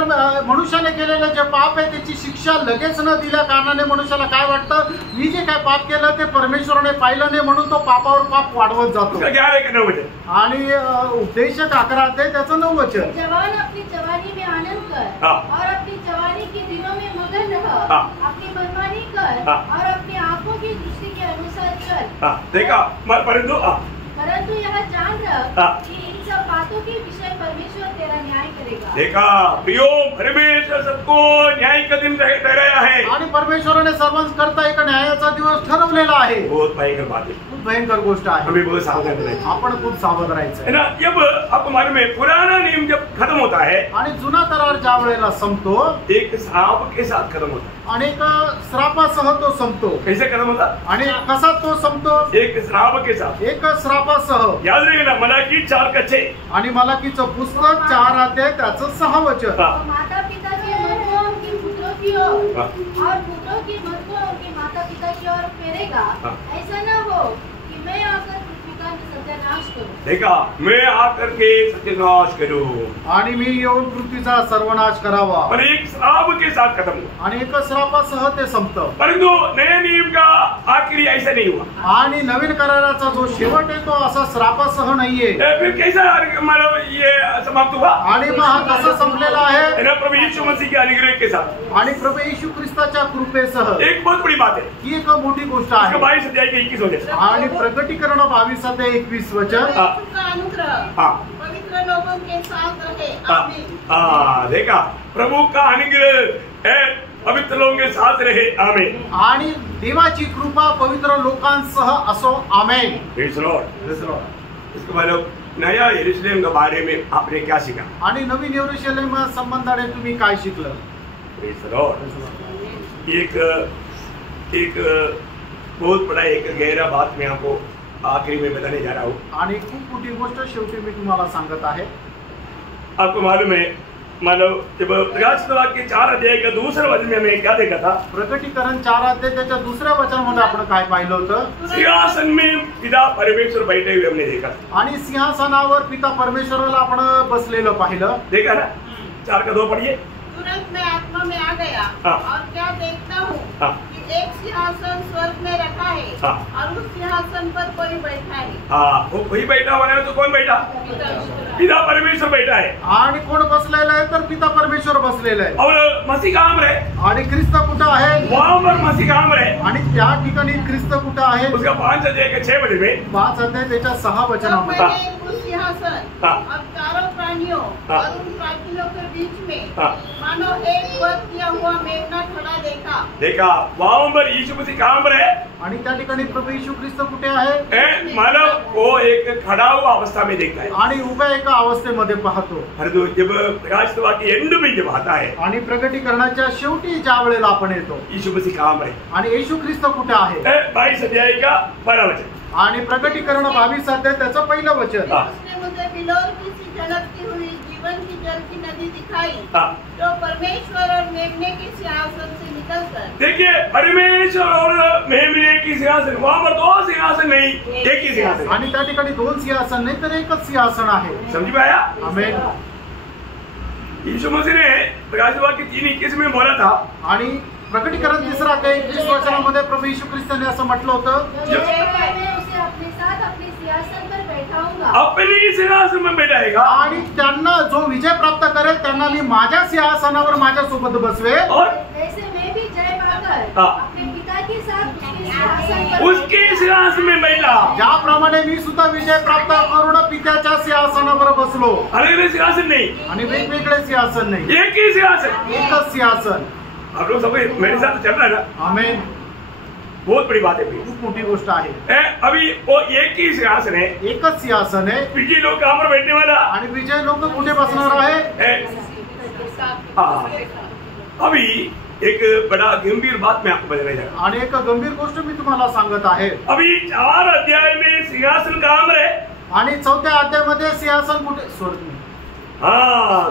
मनुष्याने केलेलं जे पाप आहे त्याची शिक्षा लगेच न दिल्या कारणाने मनुष्याला काय वाटतं, मी जे काय पाप केलं ते परमेश्वराने पाहिलं नाही म्हणून तो पापावर पाप वाढवत जातो. उसका क्या है कि 9 वचन. आणि उपदेशक 11 अध्याय त्याचं 9 वचन. जवान अपनी जवानी में आनंद कर हाँ. और अपनी जवानी के दिनों में मगन रह. हाँ. अपनी मनमानी कर हाँ. और अपनी आंखों की दृष्टि के अनुसार चल. हाँ, देखा, परंतु यह जान रख हाँ. कि इन सब बातों के विषय परमेश्वर तेरा न्याय करेगा. देखा प्रियो, परमेश्वर सबको न्याय का दिन ठहराया है. आणि परमेश्वराने सर्वांकरता एक न्यायाचा दिवस ठरवलेला आहे. बहुत भयंकर बात है. खूप भयंकर गोष्ट आहे. हमें बहुत सावधान रहना है. आपण खूप सावध राहायचं है ना. जब आपको मालूम है, पुराना नियम जब खत्म होता है, आणि जुना करार ज्या वेळेला संपतो एक श्राप के साथ खत्म होता है. आणि एक श्रापासह तो संपतो. कैसे खत्म होता? आणि कसा तो संपतो? एक श्राप के साथ. एक श्रापासह. याद रखेना, मलाकी 4 का 6. आणि मलाकीचं पुस्तक 4 अध्याय त्याचं 6 वचन. हाँ. और माता पिता के मन को उनके पुत्रों की ओर हाँ. और पुत्रों के मन को उनके माता पिता की ओर फेरेगा. हाँ. ऐसा न हो कि मैं आकर पृथ्वी का सत्यानाश करूं। देखा, मैं आकर के सत्यानाश करूं आणि मी येऊन पृथ्वीचा सर्वनाश करावा और एक श्राप के साथ खत्म हुआ। आणि एक श्रापासह ते संपतं। परंतु नए नियम का आखिरी ऐसा नहीं हुआ। आणि नवीन कराराचा जो शेवट आहे तो असा श्रापासह नाहीये। फिर कैसा मतलब ये समाप्त हुआ? आणि मग हा कसा संपलेला आहे? प्रभु यीशु मसीह के अनुग्रह के साथ आणि प्रभू येशू ख्रिस्ताच्या कृपेसह। एक बहुत बड़ी बात है, ही एक मोठी गोष्ट आहे। 22 अध्याय के 21 वचन आणि प्रकटीकरण 22 अध्याय 21 वचन। का अनुग्रह पवित्र लोगों के साथ रहे। आमीन। देखा, प्रभु का अनुग्रह है पवित्र लोगों के साथ रहे। आमीन। आणि देवाची कृपा पवित्र लोकांसह असो। आमेन। Praise lord. इसके बाद नया यरूशलेम के बारे में आपने क्या सीखा? आणि नवीन यरूशलेम संबंधाने तुम्ही काय शिकलं? Praise Lord. एक बहुत बड़ा एक गहरा बात मैं आपको आखिरी में बताने जा रहा हूँ। आणि खूप मोठी गोष्ट शेवटी मी तुम्हाला सांगत आहे। आपको मालूम है, मानो जब प्रकाशित वाक्य 4 अध्याय का दूसरा वचन में हमें क्या देखा था? प्रकटीकरण 4 अध्याय त्याच्या दुसऱ्या वचनामध्ये आपण काय पाहिलं होतं? सिंहासन में पिता परमेश्वर बैठे हुए हमने देखा। आणि सिंहासनावर पिता परमेश्वराला आपण बसलेलं पाहिलं। देखा ना? 4 का 2 पढ़िए। तुरंत मैं आत्मा में आ गया और क्या देखता हूँ कि एक सिंहासन स्वर्ग में रखा है और उस सिंहासन पर कोई बैठा है। वो कोई बैठा हुआ है तो कौन बैठा? पिता परमेश्वर बैठा है। आणि कोण बसलेलं आहे तर पिता परमेश्वर बसलेलं आहे। और मसीह कहाँ रहे? आणि ख्रिस्त कुठं आहे? वहाँ पर मसीह कहाँ रहे? आणि त्या ठिकाणी ख्रिस्त कुठं आहे? उसका 5 अध्याय के 6 वचन में 5 अध्याय त्याच्या 6 वचनामध्ये उस सिंहासन और चारों प्राणियों और उन प्राचीनों के बीच में मानो एक वध किया हुआ मेघना खड़ा देखा। वहाँ पर यीशु मसीह कहाँ पर है? आणि त्या ठिकाणी प्रभू येशू ख्रिस्त कुठे आहे? मानव वो एक खड़ा हुआ अवस्था में देखता है आणि उभ्या एका अवस्थेमध्ये पाहतो। परंतु जब प्रकाशित वाक्य एंड में जब आता है आणि प्रकटीकरणाच्या शेवटी ज्या वेळेला आपण येतो, यीशु मसीह कहाँ पर है? आणि येशू ख्रिस्त कुठे आहे? 22 अध्याय का 12 वचन। आणि प्रकटीकरण 22 अध्याय त्याचं पहिलं वचन। उसने मुझे बिलोर की सी झलकती हुई जीवन की जल की नदी दिखाई जो परमेश्वर और मेमने के सिंहासन से निकलकर। देखिए, परमेश्वर और मेमने की सिंहासन, वहाँ पर 2 सिंहासन नहीं, एक ही सिंहासन। आणि त्या ठिकाणी 2 सिंहासन नाही तर एकच सिंहासन आहे। समझ में आया? आमेन। यीशु मसीह ने प्रकाशित वाक्य 3:21 में बोला था। आणि प्रकटीकरण 3 अध्याय 21 वचनामध्ये प्रभू येशू ख्रिस्ताने असं म्हटलं होतं, मैं उसे अपने साथ अपने सिंहासन पर बैठाऊंगा। अपनी सिंहासन में बैठाएगा आणि त्यांना जो विजय प्राप्त करेल त्यांना मी माझ्या सिंहासनावर माझ्या सोबत बसवे और ऐसे मैं भी जय पाकर अपने पिता के साथ उसके सिंहासन में बैठा। ज्याप्रमाणे मी सुद्धा विजय प्राप्त करून पित्याच्या सिंहासनावर बसलो। अलग सिंहासन नहीं आणि वेगवेगळे सिंहासन नाही, एक ही सिंहासन, एकच सिंहासन। आप लोग सब मेरे साथ चल रहा है ना? आमेन। बहुत बड़ी बात है, खूप मोठी गोष्ट आहे। अभी वो एक ही सिंहासन है, एकच सिंहासन आहे। विजयी लोग कहाँ पर बैठने वाला? आणि विजय लोक कुठे बसणार आहे? अभी एक बड़ा गंभीर बात मैं आपको बताने जा रहा हूँ। आणि एक गंभीर गोष्ट मी तुम्हाला सांगत आहे। अभी 4 अध्याय में सिंहासन कहाँ पर है? आणि 4थ्या अध्यायामध्ये सिंहासन कुठे? स्वर्ग में।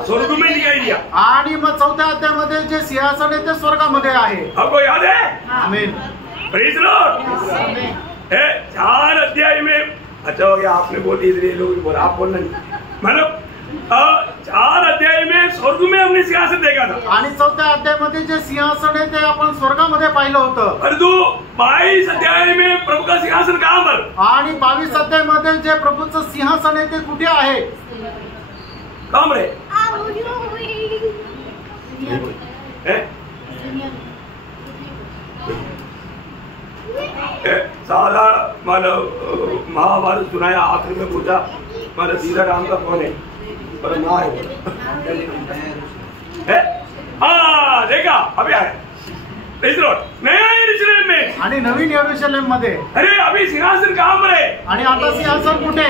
स्वर्ग में दिखाई दिया। आणि मग 4थ्या अध्यायामध्ये जे सिंहासन आहे ते स्वर्गामध्ये आहे। आपको याद है? आमेन। Praise Lord. 4 अध्याय में अच्छा हो गया आपने बोली, इसलिए लोग बोला, आप बोलना नहीं। मतलब 4 अध्याय में स्वर्ग में हमने सिंहासन देखा था। आणि 4थ्या अध्यायामध्ये जे सिंहासन आहे ते आपण स्वर्गामध्ये पाहिलं होतं। परंतु 22 अध्याय में प्रभु का सिंहासन कहाँ पर? आणि 22 अध्यायामध्ये जे प्रभूचं सिंहासन आहे ते कुठे आहे? कहाँ पर है? सारा मानव महाभारत सुनाया, आखिर में पूछा मानव सीधा राम का कौन है? पर माँ है। हाँ देखा, अभी आए नया यरूशलेम में आणि नवीन यरूशलेम मध्ये। अरे अभी सिंहासन कहाँ पर है? आणि आता सिंहासन कुठे?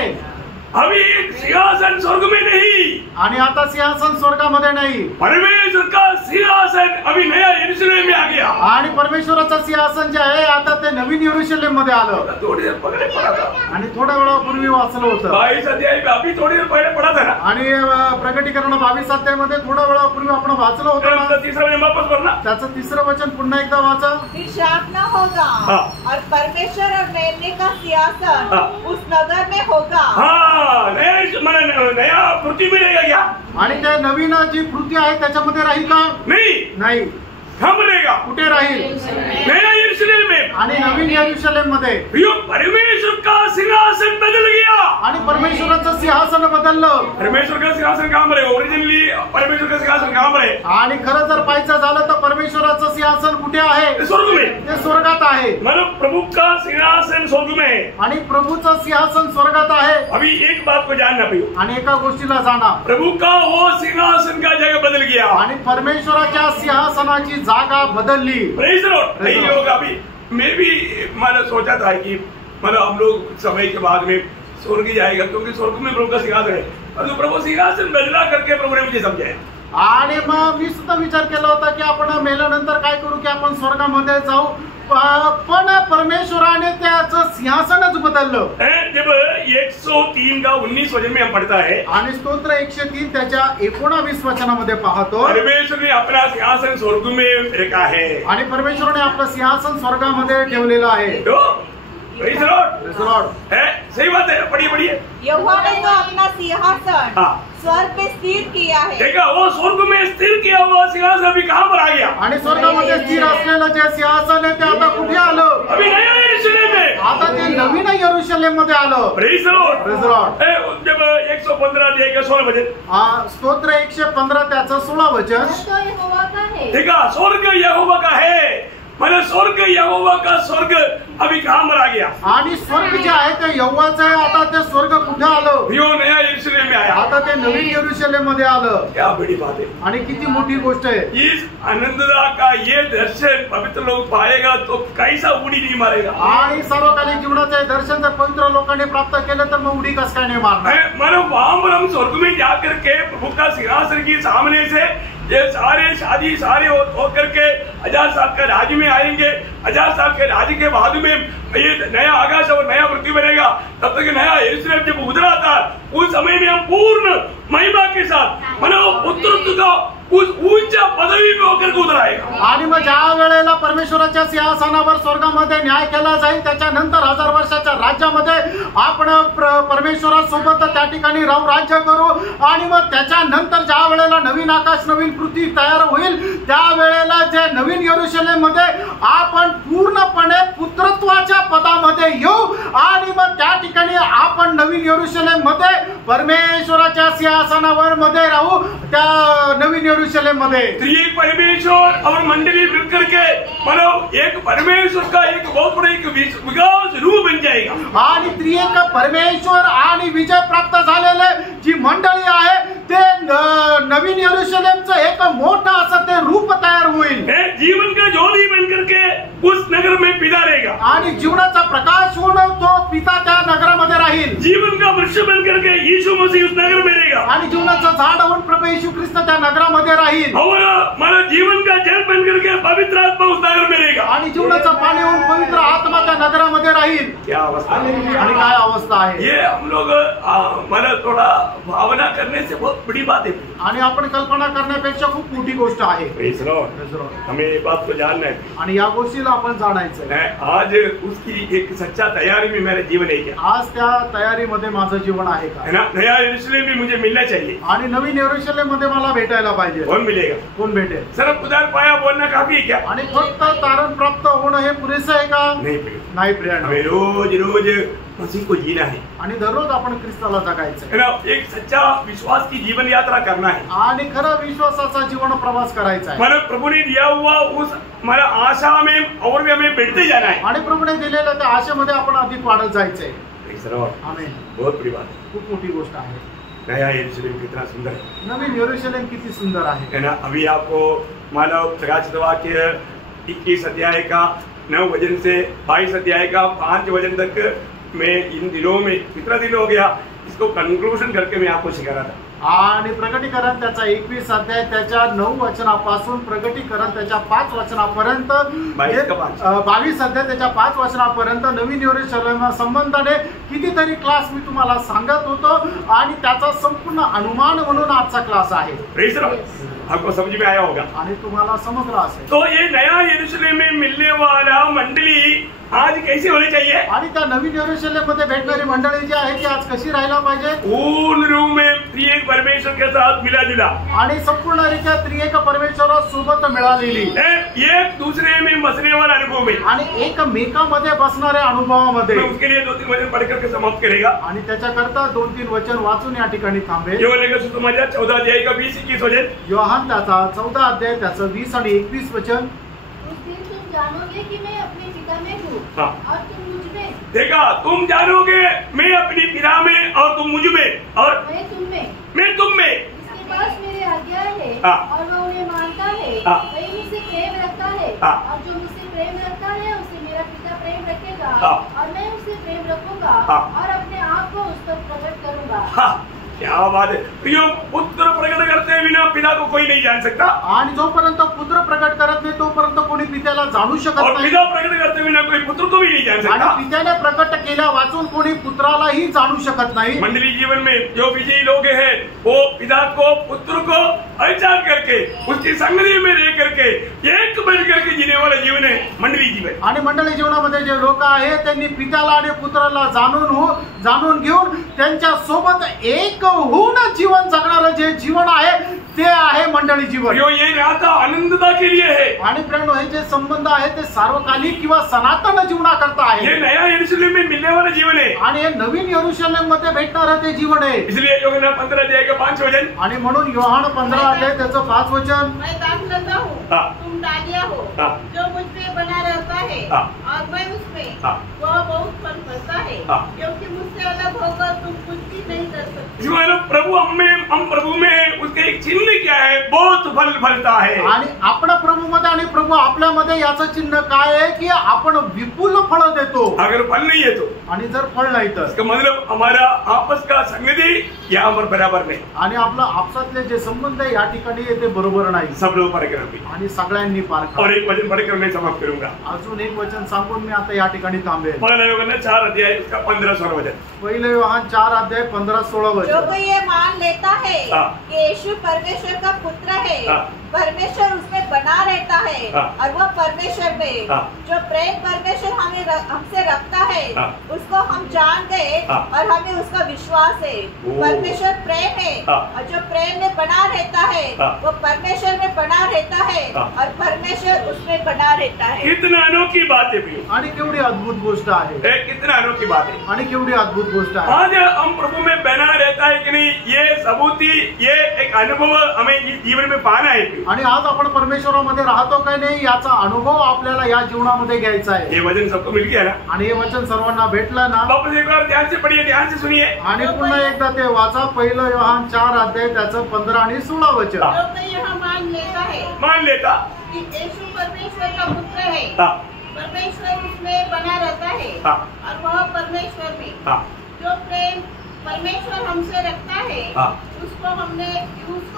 अभी सिंहासन स्वर्ग में नहीं, आणि आता सिंहासन स्वर्गामध्ये नाही, परमेश्वर का सिंहासन अभी नया यरूशलेम में आ गया। आणि परमेश्वराचं सिंहासन जे आहे आता ते नवीन यरूशलेम मध्ये आलं। थोड़ी देर पहले पढ़ा था, आणि थोड्या वेळापूर्वी वाचलं होतं 22 अध्याय में अभी थोड़ी देर पहले पढ़ा था ना। आणि प्रकटीकरण 22 अध्यायामध्ये थोड्या वेळापूर्वी आपण वाचलं होतं ना। तीसरा वचन वापस पढ़ना। त्याचं तिसरं वचन पुन्हा एकदा वाचा। फिर शाप न होगा और परमेश्वर और मेलने का सिंहासन उस नगर में होगा। हाँ, नया पृथ्वी मिलेगा क्या? आणि ते नवीन जी पृथ्वी आहे त्याच्यामध्ये राहील का? नाही। कहाँ मिलेगा? कुठे राहील? नया यरूशलेम में। आणि नवीन यरूशलेम मध्ये परमेश्वर का सिंहासन बदल गया। आणि परमेश्वराचं सिंहासन बदललं। परमेश्वर का सिंहासन कहाँ पर है? ओरिजिनली परमेश्वर का सिंहासन कहाँ पर है? आणि खरं जर पाहायचं झालं तर परमेश्वराचं सिंहासन कुठे आहे? स्वर्ग में। ते स्वर्गात आहे। मतलब प्रभु का सिंहासन स्वर्ग में है आणि प्रभूचं सिंहासन स्वर्गात आहे। अभी एक बात को जानना पियो, आणि एका गोष्टीला जाणा, प्रभु का वो सिंहासन का जगह बदल गया। आणि परमेश्वराच्या सिंहासनाची जागा बदलली। Praise the Lord. कई लोग अभी मैं भी मैंने सोचा था कि मतलब हम लोग समय के बाद में स्वर्ग जाएगा क्योंकि स्वर्ग में प्रभु का सिंहासन है, और प्रभु सिंहासन बदला करके प्रभु ने मुझे समझाया। आणि मग मी सुद्धा विचार केला होता की आपण मेल्यानंतर काय करू की आपण स्वर्गामध्ये जाऊ, पण परमेश्वराने त्याचं सिंहासनच बदललं। जब 103 का 19 वचन में हम पढ़ता है, आणि स्तोत्र 103 त्याच्या 19 वचनामध्ये पाहतो, परमेश्वर ने अपना सिंहासन स्वर्ग में रखा है। आणि परमेश्वराने आपलं सिंहासन स्वर्गामध्ये ठेवलेलं आहे। तो praise the Lord. Praise the Lord. है, सही बात है। पढ़िए। यहोवा ने तो अपना सिंहासन स्वर्ग पे स्थिर किया है। देखा, वो स्वर्ग में स्थिर किया हुआ सिंहासन अभी कहाँ पर आ गया? आणि स्वर्गामध्ये स्थिर असलेलं जे सिंहासन आहे ते आता कुठे आलं? अभी नया यरूशलेम में। आता ते नवीन यरूशलेम मध्ये आलं। Praise the Lord. Praise the Lord. जब 115 अध्याय का 16 वचन, स्तोत्र 115 त्याचं 16 वचन, तो यहोवा का है। देखा, स्वर्ग यहोवा का है। मतलब स्वर्ग यहोवा का स्वर्ग अभी कहाँ पर आ गया? आणि स्वर्ग जे आहे ते यहोवाचं आहे, आता ते स्वर्ग कुठे आलं? यो नया यरूशलेम में आया। आता ते नवीन यरूशलेम मध्ये आलं। क्या बड़ी बात है। आणि किती मोठी गोष्ट आहे। इस आनंददा का ये दर्शन पवित्र लोग पाएगा तो कैसा उड़ी नहीं मारेगा। आणि सार्वकालिक जीवनाचे दर्शन जर पवित्र लोकांनी प्राप्त केलं तर मग उडी कसं काय नाही मारणार? मानो वहां पर हम स्वर्ग में जाकर के प्रभु का सिंहासन के सामने से ये सारे शादी सारे होकर के 1000 साल के राज्य में आएंगे। 1000 साल के राज्य के बाद में ये नया आकाश और नया पृथ्वी बनेगा। तब तक नया यरूशलेम जब उतरा था उस समय में हम पूर्ण महिमा के साथ मानो पुत्रत्व का उस ऊंचा पदवी पे होकर के उतर आएगा। आणि मग ज्या वेळेला परमेश्वराच्या सिंहासनावर स्वर्गामध्ये न्याय केला जाईल त्याच्यानंतर 1000 वर्षाच्या राज्यामध्ये आपण परमेश्वरासोबत त्या ठिकाणी राहू, राज्य करू। आणि मग त्याच्यानंतर ज्या वेळेला नवीन आकाश नवीन पृथ्वी तयार होईल त्यावेळेला जे नवीन यरूशलेम मध्ये आपण पूर्णपणे पुत्रत्वाच्या पदामध्ये येऊ। आणि मग त्या ठिकाणी आपण नवीन यरूशलेम मध्ये परमेश्वराच्या सिंहासनावर मध्ये राहू, त्या नवीन यरूशलेम मध्ये। त्रिएक परमेश्वर और मंडली मिलकर के मानो एक परमेश्वर का एक बहुत बड़ा एक विकास रूप बन जाएगा। आणि त्रिएक परमेश्वर आणि विजय प्राप्त झालेले जी मंडळी आहे ते नवीन यरूशलेमचं एक मोठं असं ते रूप तयार होईल। जीवन का ज्योति बन करके उस नगर में पिता रहेगा। आणि जीवनाचा प्रकाश होऊन तो पिता त्या नगरामध्ये राहील। जीवन का वृक्ष बन करके यीशु मसीह उस नगर में रहेगा। आणि जीवनाचा झाड होऊन प्रभू येशू ख्रिस्त त्या नगरामध्ये राहील। और मानो जीवन का जल बन करके पवित्र आत्मा उस नगर में रहेगा। आणि जीवनाचं पाणी होऊन पवित्र आत्मा त्या नगरामध्ये राहील। क्या अवस्था है? आणि काय अवस्था आहे? ये हम लोग मानो थोड़ा भावना करने से बहुत बड़ी बात है। आणि आपण कल्पना करण्यापेक्षा खूप मोठी गोष्ट आहे। Praise the Lord. हमें ये बात को जानना है आणि या गोष्टीला आपण जाणायचं आहे। आज उसकी एक सच्चा तैयारी में मेरा जीवन है क्या? आज त्या तयारीमध्ये माझं जीवन आहे का? है ना? नया यरूशलेम में मुझे मिलना चाहिए। आणि नवीन यरूशलेम मध्ये मला भेटायला पाहिजे। कौन मिलेगा? कोण भेटेल? सिर्फ उधार पाया बोलना काफी है क्या? आणि फक्त तारण प्राप्त होणं हे पुरेसं आहे का? नहीं प्रिय। नाही प्रिय। हमें रोज रोज मसीह को जीना है। आणि दररोज आपण ख्रिस्ताला जगायचं है ना? एक सच्चा विश्वास की जीवन यात्रा करना है। आणि खरं विश्वासाचा जीवन प्रवास करायचा आहे। मानो प्रभु ने दिया हुआ उस हमारा आशा में और भी हमें बढ़ते जाना है। आणि प्रभूने दिलेल्या त्या आशेमध्ये आपण अधिक वाढत जायचंय। आमीन। बहुत बड़ी बात है। खूप मोठी गोष्ट आहे। नया यरूशलेम कितना सुंदर है। नवीन यरूशलेम किती सुंदर आहे। है ना? अभी आपको मानव प्रकाशित वाक्य 21 अध्याय का 9 वचन से 22 अध्याय का 5 वचन तक मैं इन दिनों में कितना दिन हो गया इसको कंक्लूजन करके मैं आपको सिखा रहा था। आणि प्रकटीकरण त्याचा 21 अध्याय त्याच्या 9 वचनापासून प्रकटीकरण त्याच्या 5 वचनापर्यंत 22 अध्याय त्याच्या 5 वचनापर्यंत नवीन यरूशलेम संबंधाने कितीतरी क्लास मी तुम्हाला सांगत होतो आणि त्याचा संपूर्ण अनुमान म्हणून आजचा क्लास आहे। प्रेज द लॉर्ड, आपको समझ में आया होगा आणि तुम्हाला समजलं असेल। तो ये नया यरूशलेम में मिलने वाला मंडली आज कैसी होनी चाहिए? आणि त्या नवीन यरूशलेम मध्ये भेटणारी मंडळी जी आहे ती आज कशी राहायला पाहिजे? पूर्ण रूप में त्रिएक परमेश्वर के साथ मिला जुला आणि संपूर्णरित्या त्रिएक परमेश्वरासोबत मिळालेली, एक दूसरे में बसने वाला अनुभव में आणि एकमेकांमध्ये बसणाऱ्या अनुभवामध्ये। मैं उसके लिए 2-3 वचन पढ़ करके समाप्त करेगा आणि त्याच्याकरता 2-3 वचन वाचून या ठिकाणी थांबेल। योहन्ना का सुसमाचार 14 अध्याय का 20-21 वचन। योहान त्याचा 14 अध्याय त्याचं 20 आणि 21 वचन। उस दिन तुम जानोगे कि मैं अपने पिता में हूँ हाँ। और तुम मुझ में। देखा, तुम जानोगे मैं अपनी पिता में और तुम मुझ में और मैं तुम में। मैं तुम में। जिसके पास मेरे आज्ञा है हाँ। और वह उन्हें मानता है, हाँ। वही मुझसे प्रेम रखता है, हाँ। और जो मुझसे प्रेम रखता है उसे मेरा पिता प्रेम रखेगा, हाँ। और मैं उसे प्रेम रखूंगा हाँ। और अपने आप को उस पर प्रकट करूंगा। हाँ, क्या बात है। प्रियो, पुत्र प्रकट करते बिना पिता को कोई नहीं जान सकता, आणि जोपर्यंत पुत्र प्रकट करत नाही तोपर्यंत कोणी पित्याला जाणू शकत और नाही, पिता प्रकट करते बिना कोई पुत्र को भी नहीं जान सकता। आणि पित्याने प्रकट केल्या वाचून कोणी पुत्रालाही जाणू शकत नाही। मंडली जीवन में जो विजयी लोग हैं वो पिता को पुत्र को पहचान करके उसकी संगति में रह करके एक बन करके जीने वाला जीवन है मंडली जीवन। आणि मंडळी जीवनामध्ये जे लोक आहेत त्यांनी पित्याला आणि पुत्राला जाणून घेऊन त्यांच्या सोबत एक होऊन जीवन जगणारं जे जीवन आहे ते आहे मंडळी जीवन। ये नाता अनंतता के लिए है। आणि प्रेम हे जे संबंध आहे ते सार्वकालिक किंवा सनातन जीवनाकरता ये आहे। नया यरूशलेम में मिलने वाला जीवन है। आणि हे नवीन यरूशलेम मध्ये भेटणारं ते जीवन आहे। इसलिए योहन्ना 15 अध्याय का 5 वचन। आणि म्हणून योहान 15 अध्याय त्याचं 5 वचन। मैं दाखलता हूँ, हाँ। तुम डालिया हो, हाँ। जो मुझ पे बना रहता है हाँ। और मैं उसमें, हाँ। वह बहुत फल फलता है, हाँ। क्योंकि मुझसे अलग होकर तुम कुछ भी नहीं कर सकते। जीवन प्रभु हम प्रभु में उसके एक चिन्ह क्या है? बहुत फल फलता है। आणि आपण प्रभू मध्ये आणि प्रभू आपल्यामध्ये याचं चिन्ह काय आहे की आपण विपुल फळ देतो। अगर फल नहीं है तो आणि जर फळ नाही तर इसका मतलब हमारा आपस का संगति यहाँ पर बराबर नहीं। आणि आपलं आपसातले जे संबंध आहे या ठिकाणी ते बरोबर नाही। सब लोग पढ़ आणि सगळ्यांनी पार और करा। एक वचन पढ़कर मैं समाप्त करूंगा। अजून एक वचन सांगून मी आता या ठिकाणी थांबेल। पहला योहन्ना 4 अध्याय उसका 15-16 वचन। पहिले योहान 4 अध्याय 15-16 जो वचन। कोई ये मान लेता है हाँ। कि यीशु परमेश्वर का पुत्र है, हाँ। परमेश्वर उसमें बना रहता है, हाँ। और वह परमेश्वर में। हाँ। जो प्रेम परमेश्वर हमसे रखता है, हाँ। उसको हम जान गए, हाँ। और हमें उसका विश्वास है। ओ। परमेश्वर प्रेम है, हाँ। और जो प्रेम में बना रहता है, हाँ। वो परमेश्वर में बना रहता है, हाँ। और परमेश्वर उसमें बना रहता है। कितना अनोखी बात है प्रियो, आणि केवढी अद्भुत गोष्ट आहे। कितना अनोखी बात है। आणि केवढी अद्भुत गोष्ट आहे। आज हम प्रभु में बना रहता है कि नहीं, ये सबूती, ये एक अनुभव हमें इस जीवन में पाना है। आणि आज आपण परमेश्वरामध्ये राहतो काय नाही याचा अनुभव आपल्याला या जीवनामध्ये घ्यायचा आहे। ये वचन सबको मिल गया ना? आणि हे वचन सर्वांना भेटलं ना? वापस एक बार ध्यान से पढ़िए, ध्यान से सुनिए। आणि पुन्हा एकदा ते वाचा। पहिलं योहान 4 अध्याय त्याचं 15 आणि 16 वचन। हाँ। जो कोई यह मान लेता है मान लेता कि यीशु परमेश्वर का पुत्र है, हाँ। परमेश्वर उसमें बना रहता है, हाँ। और वह परमेश्वर में। हाँ। जो प्रेम परमेश्वर हमसे रखता है, हाँ। उसको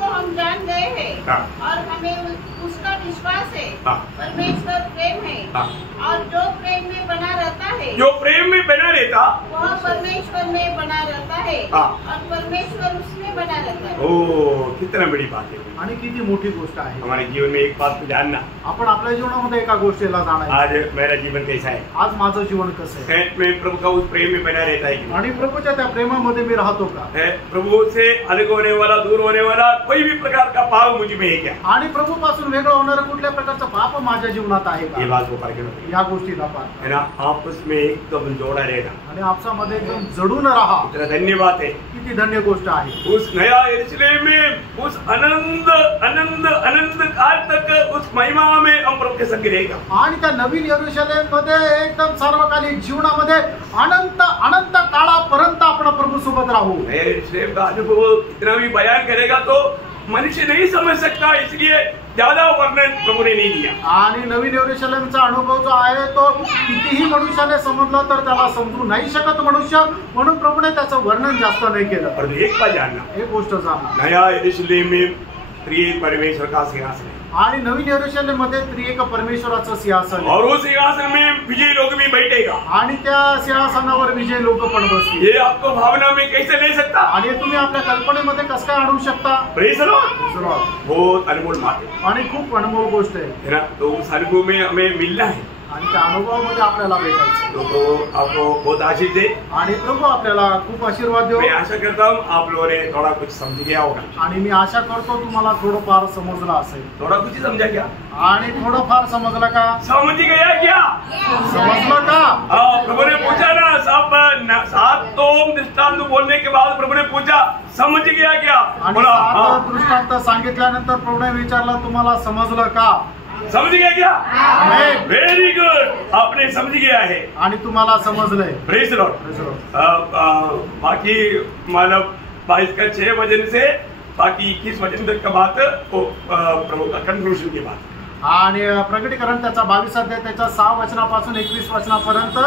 हम जान गए हैं, हाँ। और हमें उसका विश्वास है। हाँ। परमेश्वर प्रेम है, हाँ। और जो प्रेम में बना रहता है, जो प्रेम में बना रहता, वह परमेश्वर में बना रहता है, हाँ। और परमेश्वर उसमें बना रहता है। ओ कितना बड़ी बात है। आणि किती मोठी गोष्ट आहे। हमारे जीवन में एक बात को जानना, आपण आपल्या जीवनामध्ये एका गोष्टीला जाणायचं। आज मेरा जीवन कैसा है? आज माझं जीवन कसं आहे? मैं प्रभु का उस प्रेम में बना रहता है कि नहीं? आणि प्रभूच्या त्या प्रेमामध्ये मी राहतो का? है प्रभु से अलग होने वाला, दूर होने वाला कोई भी प्रकार का पाप मुझ में है क्या? आणि प्रभूपासून वेगळं होणारं कुठल्या प्रकारचं पाप माझ्या जीवनात आहे ये का? बात को पार करो या गोष्टीला पार है ना, आपस में एकदम जोड़ा रहना, आणि आपसामध्ये एकदम जडून राहा। इतना धन्यवाद है। किती धन्य गोष्ट आहे। उस नया यरूशलेम में उस अनंत अनंत अनंत काल तक उस महिमा में हम प्रभु के संग रहेगा। आणि त्या नवीन यरूशलेम मध्ये एकदम सार्वकालिक जीवनामध्ये अनंत अनंत काळापर्यंत आपण प्रभू सोबत राहू। नया यरूशलेम का अनुभव इतना भी बयान करेगा तो मनुष्य नहीं समझ सकता, इसलिए ज्यादा वर्णन प्रभु ने नहीं दिया। आणि नवीन यरूशलेमचा अनुभव जो आहे तो कितीही मनुष्याने समजला तर त्याला समजू नाही शकत मनुष्य, म्हणून प्रभूने त्याचं वर्णन जास्त नाही केलं। और एक बात जानना, एक गोष्ट जाणा, नया यरूशलेम में त्रिएक परमेश्वर का सिंहासन है आणि नवीन यरूशलेम मध्ये त्रिएक परमेश्वराचं सिंहासन आहे, और उस सिंहासन में विजयी लोग भी बैठेगा। आणि त्या सिंहासनावर विजय लोक पण बसतील। ये आपको भावना में कैसे ले सकता? आणि तुम्ही आपल्या कल्पनेमध्ये कसं काय आणू शकता? Praise the Lord. सर्व बहुत अनमोल बात है आणि खूप अनमोल गोष्ट आहे ना। तो उस अनुभव में हमें मिलना है, आणि त्या अनुभवामध्ये आपल्याला भेटायचं, तो प्रभु आपको बहुत आशीष दे। आणि प्रभू आपल्याला खूप आशीर्वाद देऊ। मैं आशा करता हूँ आप लोगों ने थोड़ा कुछ समझ गया होगा। आणि मी आशा करतो तुम्हाला थोडंफार समजलं असेल। थोड़ा कुछ ही समझा क्या? आणि थोडंफार समजलं का? समझ गया क्या? समजलं का? प्रभु ने पूछा ना, सब 7 दृष्टांत बोलने के बाद प्रभु ने पूछा समझ गया क्या? आणि बोला हाँ। 7 दृष्टांत सांगितल्यानंतर प्रभूने विचारलं तुम्हाला समजलं का? समझ गया क्या? आमेन। वेरी गुड, आपने समझ गया है। आणि तुम्हाला समजलंय। Praise the Lord. बाकी मतलब 22 का 6 वचन से बाकी 21 वचन तक का बात वो प्रभु का कंक्लूजन की बात। आणि प्रकटीकरण त्याचा 22 अध्याय त्याच्या 6 वचनापासून 21 वचनापर्यंत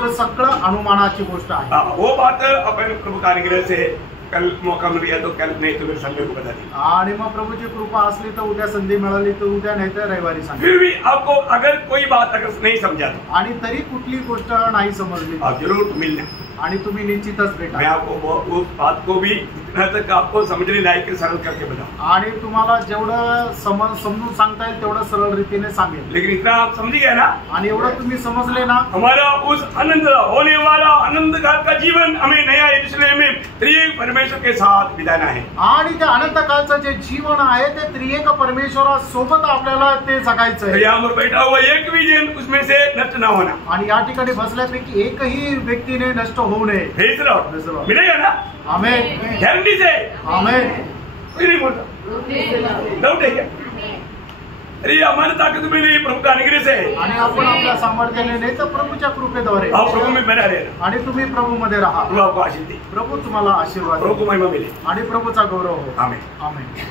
तो सगळं अनुमानाची गोष्ट आहे। वो बात अपन प्रभु का अनुग्रह से कल मौका मिल गया तो कल नहीं तो फिर संडे को बता दी। आणि मग प्रभूची कृपा असली तर उद्या संधी मिळाली तर उद्या नाही तर रविवारी सांग। फिर भी आपको अगर कोई बात अगर नहीं समझा तो आणि तरी कुठली गोष्ट नाही समजली आप जरूर मिलना, आणि तुम्ही निश्चितच भेटा। मैं आपको उस बात को भी इतना तक आपको समझने लायक सरल करके बताऊं। आणि तुम्हाला जेवढं समजून सांगता येईल तेवढं सरळ रीतीने सांगेल। लेकिन इतना आप समझ गए ना, आणि एवढं तुम्ही समजले ना, हमारा उस आनंद होने वाला आनंद काल का जीवन हमें नया यरूशलेम में त्रिएक परमेश्वर के साथ बिताना है। आणि त्या अनंत काळचं जे जीवन आहे ते त्रिएक परमेश्वरासोबत आपल्याला ते जगायचं आहे। यहाँ पर बैठा हुआ एक भी जन उसमें से नष्ट न होना। आणि या ठिकाणी बसल्यापैकी एकही व्यक्तीने नष्ट होऊ नये। Praise the Lord. मिलेगा ना? आमेन, गारंटी से। आमेन। कोई नहीं बोलता, डाउट है क्या? अरे हमारी ताकत में नहीं, प्रभु का अनुग्रह से है। आणि आपण आपल्या सामर्थ्याने नाही तर प्रभूच्या कृपेद्वारे आप प्रभु में बना रहना, आणि तुम्ही प्रभू मध्ये राहा। प्रभु आपको आशीष दे, प्रभू तुम्हाला आशीर्वाद प्रभु दे, को महिमा मिले। आणि प्रभूचा गौरव हो। आमेन। आमेन।